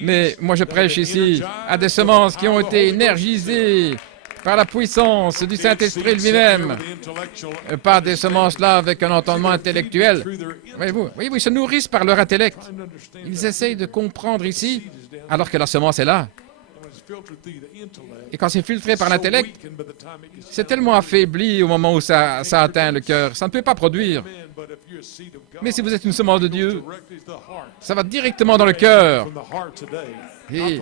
Mais moi je prêche ici à des semences qui ont été énergisées par la puissance du Saint-Esprit lui-même, pas des semences là avec un entendement intellectuel. Voyez-vous, ils se nourrissent par leur intellect. Ils essayent de comprendre ici, alors que la semence est là. Et quand c'est filtré par l'intellect, c'est tellement affaibli au moment où ça atteint le cœur. Ça ne peut pas produire. Mais si vous êtes une semence de Dieu, ça va directement dans le cœur. Et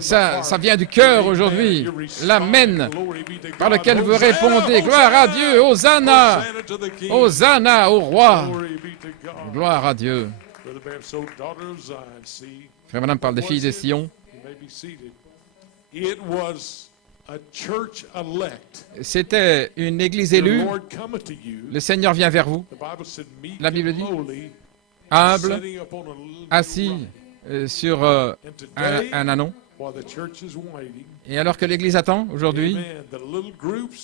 ça vient du cœur aujourd'hui. L'amen par lequel vous répondez. Gloire à Dieu. Hosanna. Hosanna au roi. Gloire à Dieu. Frère Branham parle des filles de Sion. C'était une église élue. Le Seigneur vient vers vous. La Bible dit, humble, assis sur un anon. Et alors que l'Église attend aujourd'hui,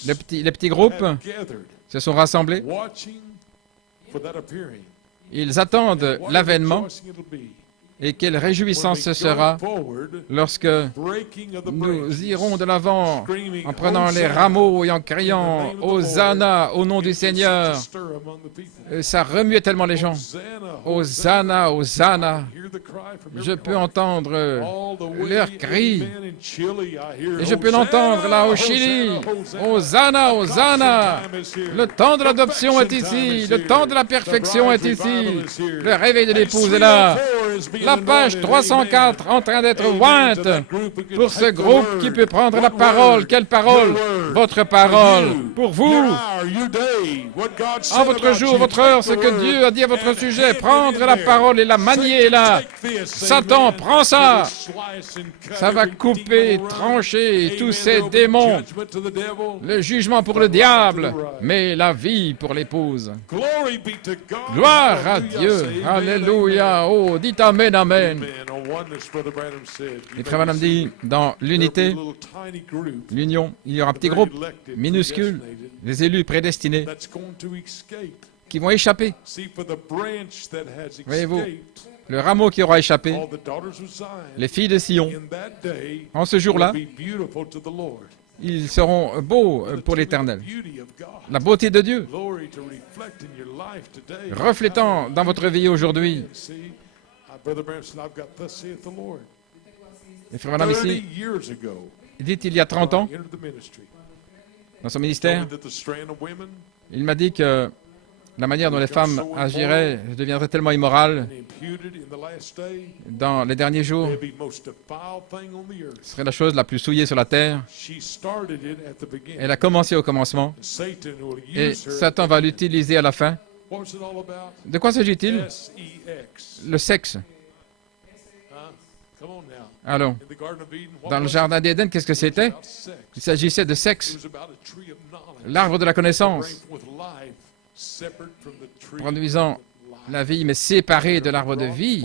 les petits groupes se sont rassemblés. Ils attendent l'avènement. Et quelle réjouissance ce sera lorsque nous irons de l'avant en prenant les rameaux et en criant « Hosanna au nom du Seigneur ». Ça remuait tellement les gens. « Hosanna, Hosanna ». Je peux entendre leurs cris. Et je peux l'entendre là au Chili. « Hosanna, Hosanna ». Le temps de l'adoption est ici. Le temps de la perfection est ici. Le réveil de l'épouse est là. La page 304 en train d'être ointe pour ce groupe qui peut prendre la parole. Quelle parole? Votre parole. Pour vous. En votre jour, votre heure, ce que Dieu a dit à votre sujet. Prendre la parole et la manier là. Satan, prends ça. Ça va couper, trancher tous ces démons. Le jugement pour le diable, mais la vie pour l'épouse. Gloire à Dieu. Alléluia. Oh, dites Amen, Amen. Et Frère Branham dit, dans l'unité, l'union, il y aura un petit groupe minuscule, les élus prédestinés, qui vont échapper. Voyez-vous, le rameau qui aura échappé, les filles de Sion, en ce jour-là, ils seront beaux pour l'Éternel. La beauté de Dieu, reflétant dans votre vie aujourd'hui. Et Frère Branham ici, il dit il y a 30 ans, dans son ministère, il m'a dit que la manière dont les femmes agiraient deviendrait tellement immorale dans les derniers jours. Ce serait la chose la plus souillée sur la terre. Elle a commencé au commencement et Satan va l'utiliser à la fin. De quoi s'agit-il? Le sexe. Alors, dans le jardin d'Éden, qu'est-ce que c'était? Il s'agissait de sexe. L'arbre de la connaissance, produisant la vie, mais séparé de l'arbre de vie,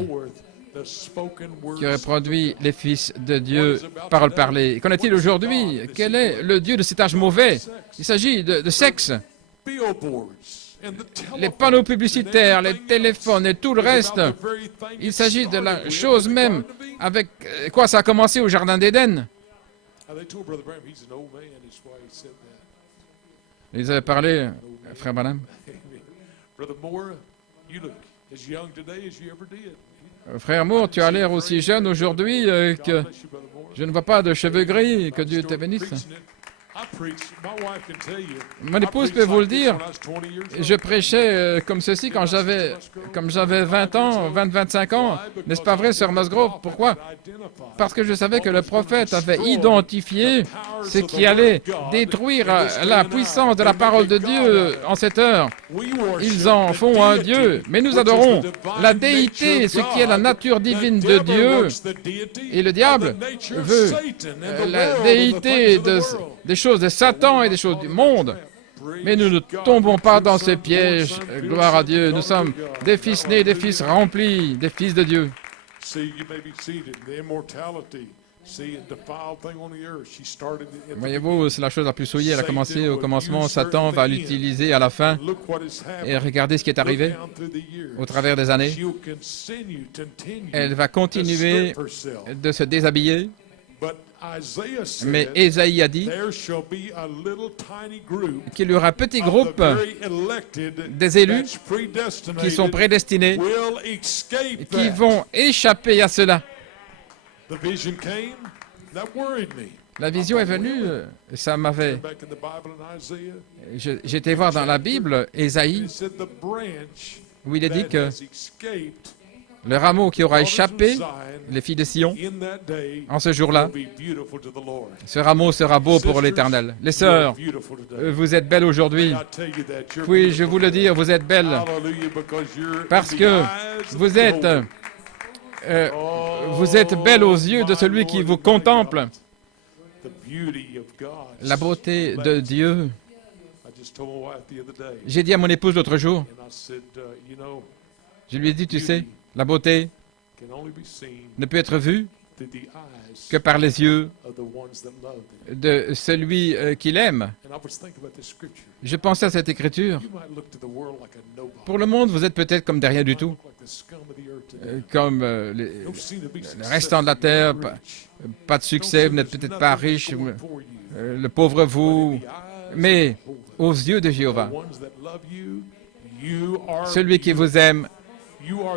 qui aurait produit les fils de Dieu, parole parlée. Qu'en est-il aujourd'hui? Quel est le Dieu de cet âge mauvais? Il s'agit de sexe. Les panneaux publicitaires, les téléphones et tout le reste. Il s'agit de la chose même avec quoi ça a commencé au Jardin d'Éden. Ils avaient parlé, Frère Branham. Frère Moore, tu as l'air aussi jeune aujourd'hui que je ne vois pas de cheveux gris. Que Dieu te bénisse. Mon épouse peut vous le dire, je prêchais comme ceci quand j'avais 20 ans, 20-25 ans. N'est-ce pas vrai, Sœur Musgrove? Pourquoi? Parce que je savais que le prophète avait identifié ce qui allait détruire la puissance de la parole de Dieu en cette heure. Ils en font un Dieu, mais nous adorons la déité, ce qui est la nature divine de Dieu. Et le diable veut la déité des choses de Satan et des choses du monde. Mais nous ne tombons pas dans ce piège. Gloire à Dieu. Nous sommes des fils nés, des fils remplis, des fils de Dieu. Voyez-vous, c'est la chose la plus souillée. Elle a commencé au commencement. Satan va l'utiliser à la fin. Et regardez ce qui est arrivé au travers des années. Elle va continuer de se déshabiller. Mais Ésaïe a dit qu'il y aura un petit groupe des élus qui sont prédestinés, qui vont échapper à cela. La vision est venue, ça m'avait... J'étais voir dans la Bible, Ésaïe, où il est dit que le rameau qui aura échappé, les filles de Sion, en ce jour-là, ce rameau sera beau pour l'Éternel. Les sœurs, vous êtes belles aujourd'hui. Puis-je vous le dire, vous êtes belles parce que vous êtes vous êtes belle aux yeux de celui qui vous contemple. La beauté de Dieu. J'ai dit à mon épouse l'autre jour, je lui ai dit, tu sais, la beauté ne peut être vue que par les yeux de celui qui l'aime. Je pensais à cette écriture. Pour le monde, vous êtes peut-être comme des rien du tout, comme les restants de la terre, pas de succès, vous n'êtes peut-être pas riche, le pauvre vous, mais aux yeux de Jéhovah, celui qui vous aime,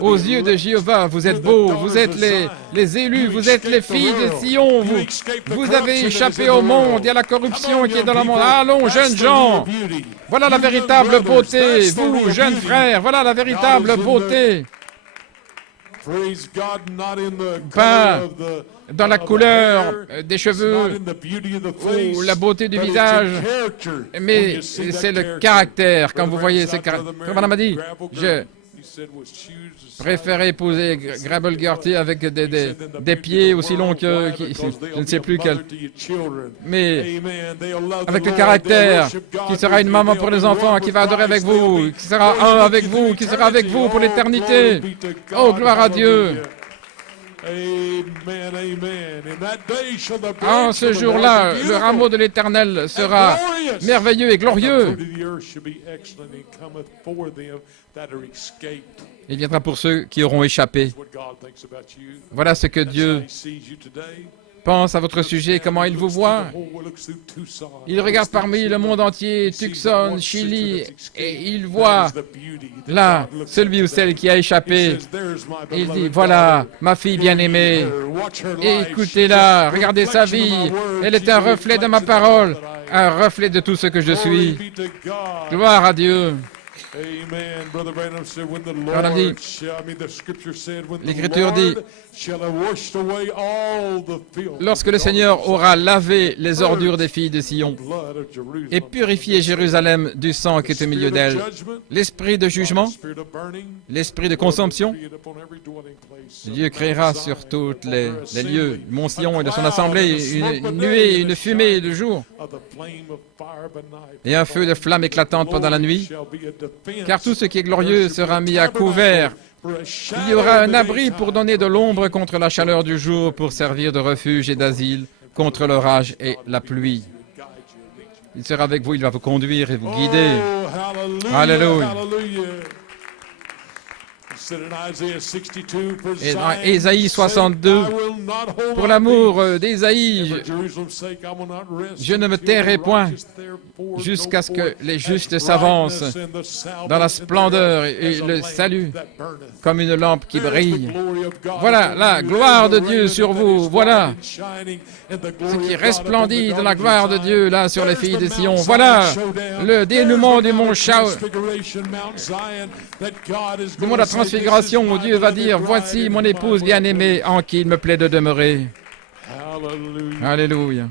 aux yeux de Jéhovah, vous êtes beaux, vous êtes les élus, vous êtes les filles de Sion, vous avez échappé au monde et à la corruption qui est dans le monde. Allons, jeunes gens, voilà la véritable beauté, vous, jeunes frères, voilà la véritable beauté. Pas dans la couleur des cheveux ou la beauté du visage, mais c'est le caractère. Quand vous voyez ces caractères, madame a dit, je préfère épouser Grable Gertie avec des pieds aussi longs que je ne sais plus quel, mais avec le caractère, qui sera une maman pour les enfants, qui va adorer avec vous, qui sera un avec vous, qui sera avec vous pour l'éternité. Oh, gloire à Dieu! En ce jour-là, le rameau de l'Éternel sera merveilleux et glorieux. Il viendra pour ceux qui auront échappé. Voilà ce que Dieu pense à votre sujet, comment il vous voit. Il regarde parmi le monde entier, Tucson, Chili, et il voit là celui ou celle qui a échappé. Il dit, voilà ma fille bien-aimée, écoutez-la, regardez sa vie, elle est un reflet de ma parole, un reflet de tout ce que je suis. Gloire à Dieu. L'Écriture dit, lorsque le Seigneur aura lavé les ordures des filles de Sion et purifié Jérusalem du sang qui est au milieu d'elle, l'esprit de jugement, l'esprit de consomption, Dieu créera sur tous les lieux, Mont Sion et de son assemblée, une nuée, une fumée de jour et un feu de flamme éclatante pendant la nuit, car tout ce qui est glorieux sera mis à couvert. Il y aura un abri pour donner de l'ombre contre la chaleur du jour, pour servir de refuge et d'asile contre l'orage et la pluie. Il sera avec vous, il va vous conduire et vous guider. Alléluia. Et dans Ésaïe 62, pour l'amour d'Ésaïe, je ne me tairai point jusqu'à ce que les justes s'avancent dans la splendeur et le salut comme une lampe qui brille. Voilà la gloire de Dieu sur vous. Voilà ce qui resplendit dans la gloire de Dieu là sur les filles de Sion. Voilà le dénouement du mont Shaou, du mont de la transfiguration, où Dieu va dire, voici mon épouse bien-aimée en qui il me plaît de demeurer. Alléluia.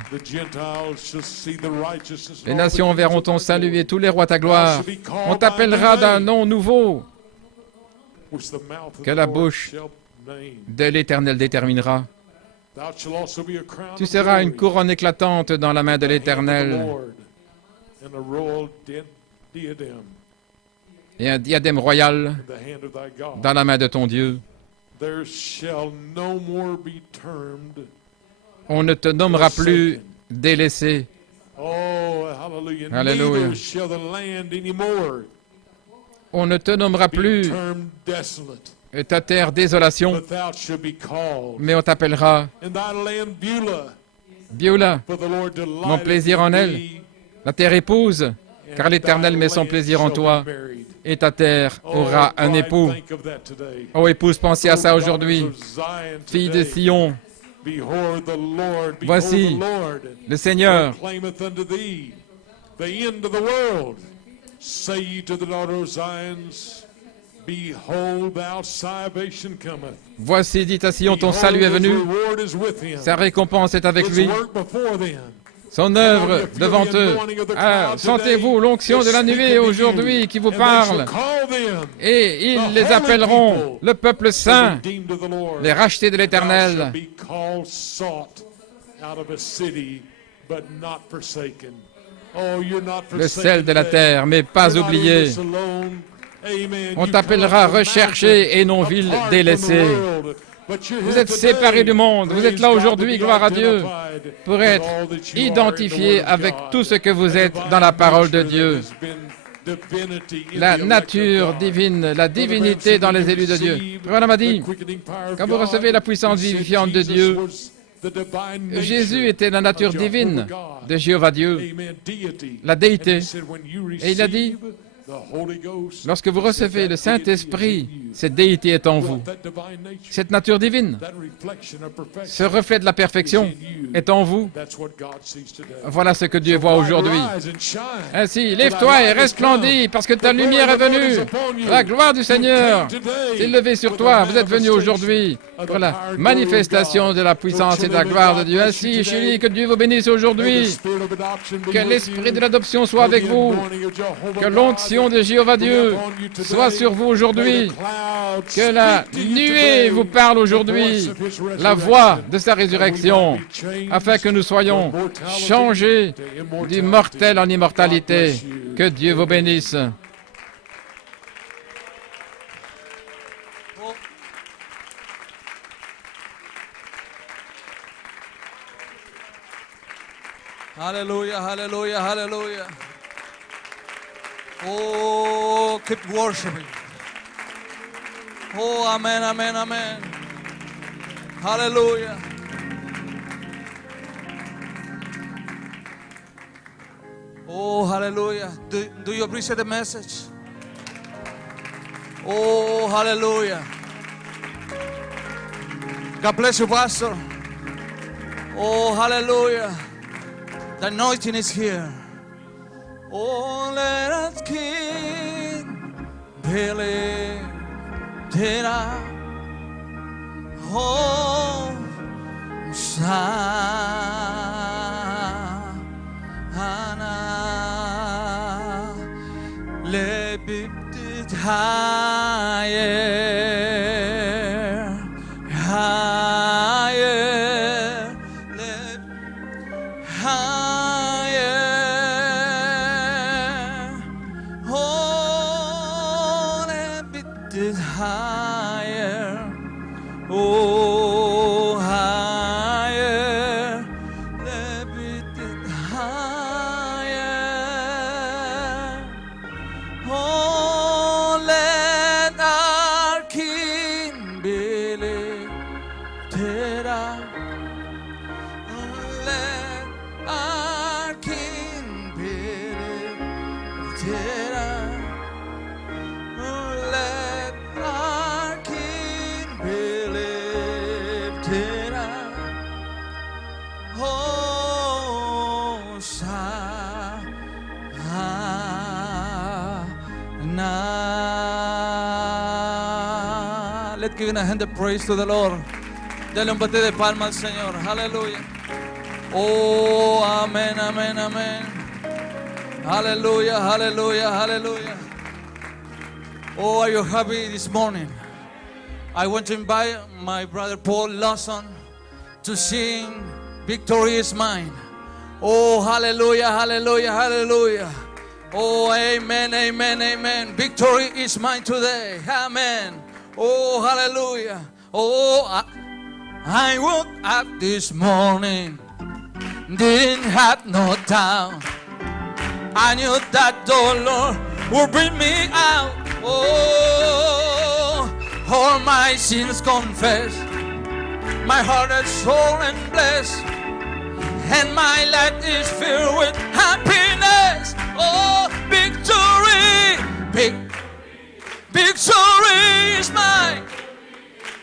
Les nations verront ton salut et tous les rois ta gloire. On t'appellera d'un nom nouveau que la bouche de l'Éternel déterminera. Tu seras une couronne éclatante dans la main de l'Éternel et un diadème royal dans la main de ton Dieu. On ne te nommera plus délaissé. Alléluia. On ne te nommera plus ta terre désolation, mais on t'appellera Beulah, mon plaisir en elle, la terre épouse, car l'Éternel met son plaisir en toi, et ta terre aura un époux. Ô épouse, pensez à ça aujourd'hui. Fille de Sion, voici le Seigneur. Voici, dit à Sion, ton salut est venu, sa récompense est avec lui. son œuvre devant eux. Sentez-vous l'onction de la nuée aujourd'hui qui vous parle. Et ils les appelleront le peuple saint, les rachetés de l'Éternel. Le sel de la terre, mais pas oublié. On t'appellera recherché et non ville délaissée. Vous êtes séparés du monde, vous êtes là aujourd'hui, gloire à Dieu, pour être identifiés avec tout ce que vous êtes dans la parole de Dieu. La nature divine, la divinité dans les élus de Dieu. Frère m'a dit, quand vous recevez la puissance vivifiante de Dieu, Jésus était la nature divine de Jéhovah Dieu, la déité. Et il a dit, lorsque vous recevez le Saint-Esprit, cette déité est en vous. Cette nature divine, ce reflet de la perfection est en vous. Voilà ce que Dieu voit aujourd'hui. Ainsi, lève-toi et resplendis, parce que ta lumière est venue. La gloire du Seigneur s'est levée sur toi. Vous êtes venu aujourd'hui pour la manifestation de la puissance et de la gloire de Dieu. Ainsi, chérie, que Dieu vous bénisse aujourd'hui. Que l'esprit de l'adoption soit avec vous. Que l'onction de Jéhovah Dieu soit sur vous aujourd'hui. Que la nuée vous parle aujourd'hui, la voix de sa résurrection, afin que nous soyons changés du mortel en immortalité. Que Dieu vous bénisse. Hallelujah, hallelujah, hallelujah. Oh, keep worshiping. Oh, amen, amen, amen. Hallelujah. Oh, hallelujah. Do you appreciate the message? Oh, hallelujah. God bless you, Pastor. Oh, hallelujah. The anointing is here. Oh, let us keep believing that I Hosanna, lift it higher, higher, lift higher. Oh, lift it higher. Oh, higher, lift it higher. Oh, let our King be lifted up. Let our King be lifted up. Let our King be lifted up. Hosanna. Let's give a hand of praise to the Lord. Dale un bate de palma al Señor. Hallelujah. Oh, amen, amen, amen. Hallelujah, hallelujah, hallelujah. Oh, are you happy this morning? I want to invite my brother Paul Lawson to sing Victory is Mine. Oh, hallelujah, hallelujah, hallelujah. Oh, amen, amen, amen. Victory is mine today. Amen. Oh, hallelujah. Oh, I woke up this morning, didn't have no doubt. I knew that the Lord would bring me out. Oh, all my sins confessed, my heart is soul and blessed, and my life is filled with happiness. Oh, victory, victory is mine.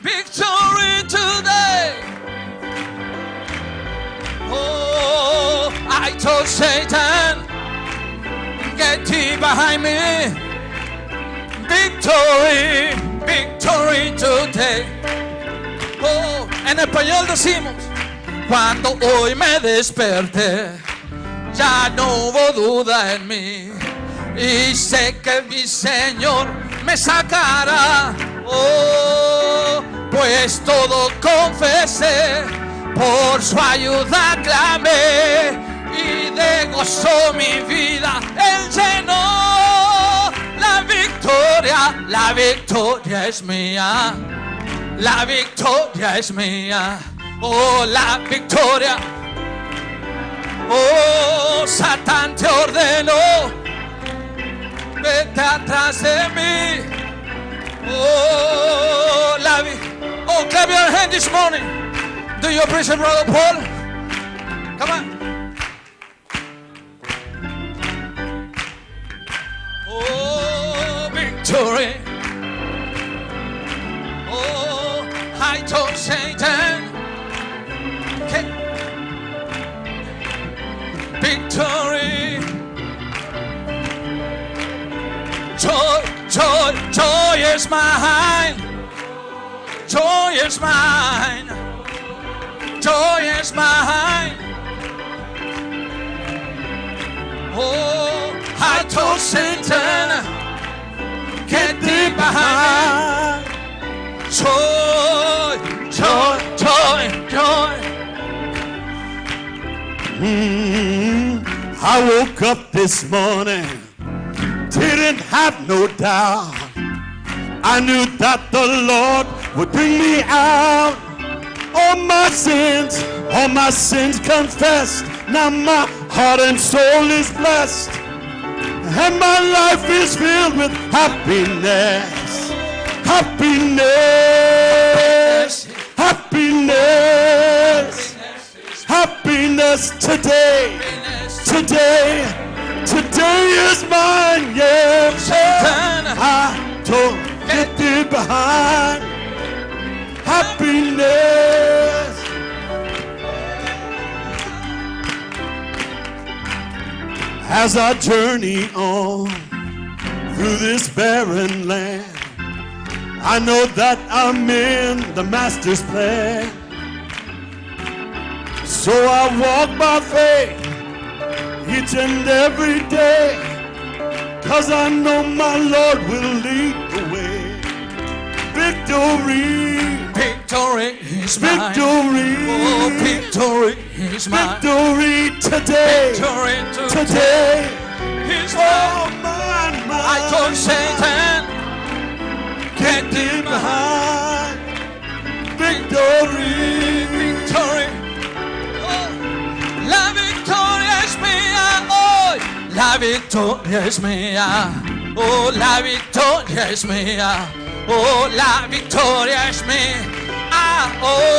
Victory today. Oh, I told Satan, get thee behind me. Victory, victory today. Oh, en español decimos, cuando hoy me desperté, ya no hubo duda en mí. Y sé que mi Señor me sacará. Oh, pues todo confesé, por su ayuda clamé, y de gozo mi vida Él llenó. La victoria es mía, la victoria es mía. Oh, la victoria. Oh, Satán te ordenó, vete atrás de mí. Oh, oh, clap your hand this morning. Do you appreciate Brother Paul? Come on. Oh, victory. Oh, I told Satan. Okay. Victory. Joy, joy, joy is mine. Joy is mine. Joy is mine. Oh, I told Satan, get thee behind me. Joy, joy, joy, joy. I woke up this morning, didn't have no doubt. I knew that the Lord would bring me out. All my sins confessed. Now my heart and soul is blessed, and my life is filled with happiness. Happiness, happiness, happiness today. Today is mine, yeah. I don't get thee behind. Happiness. As I journey on through this barren land, I know that I'm in the Master's plan. So I walk by faith each and every day, 'cause I know my Lord will lead the way. Victory, victory is mine. Victory, oh, victory is mine. Victory today, victory today is oh, mine. mine. I told Satan, get thee behind. Victory, victory. Oh, la victoria es mía hoy. La victoria es mía. Oh, la victoria es mía. Oh, la victoria es mía. Oh,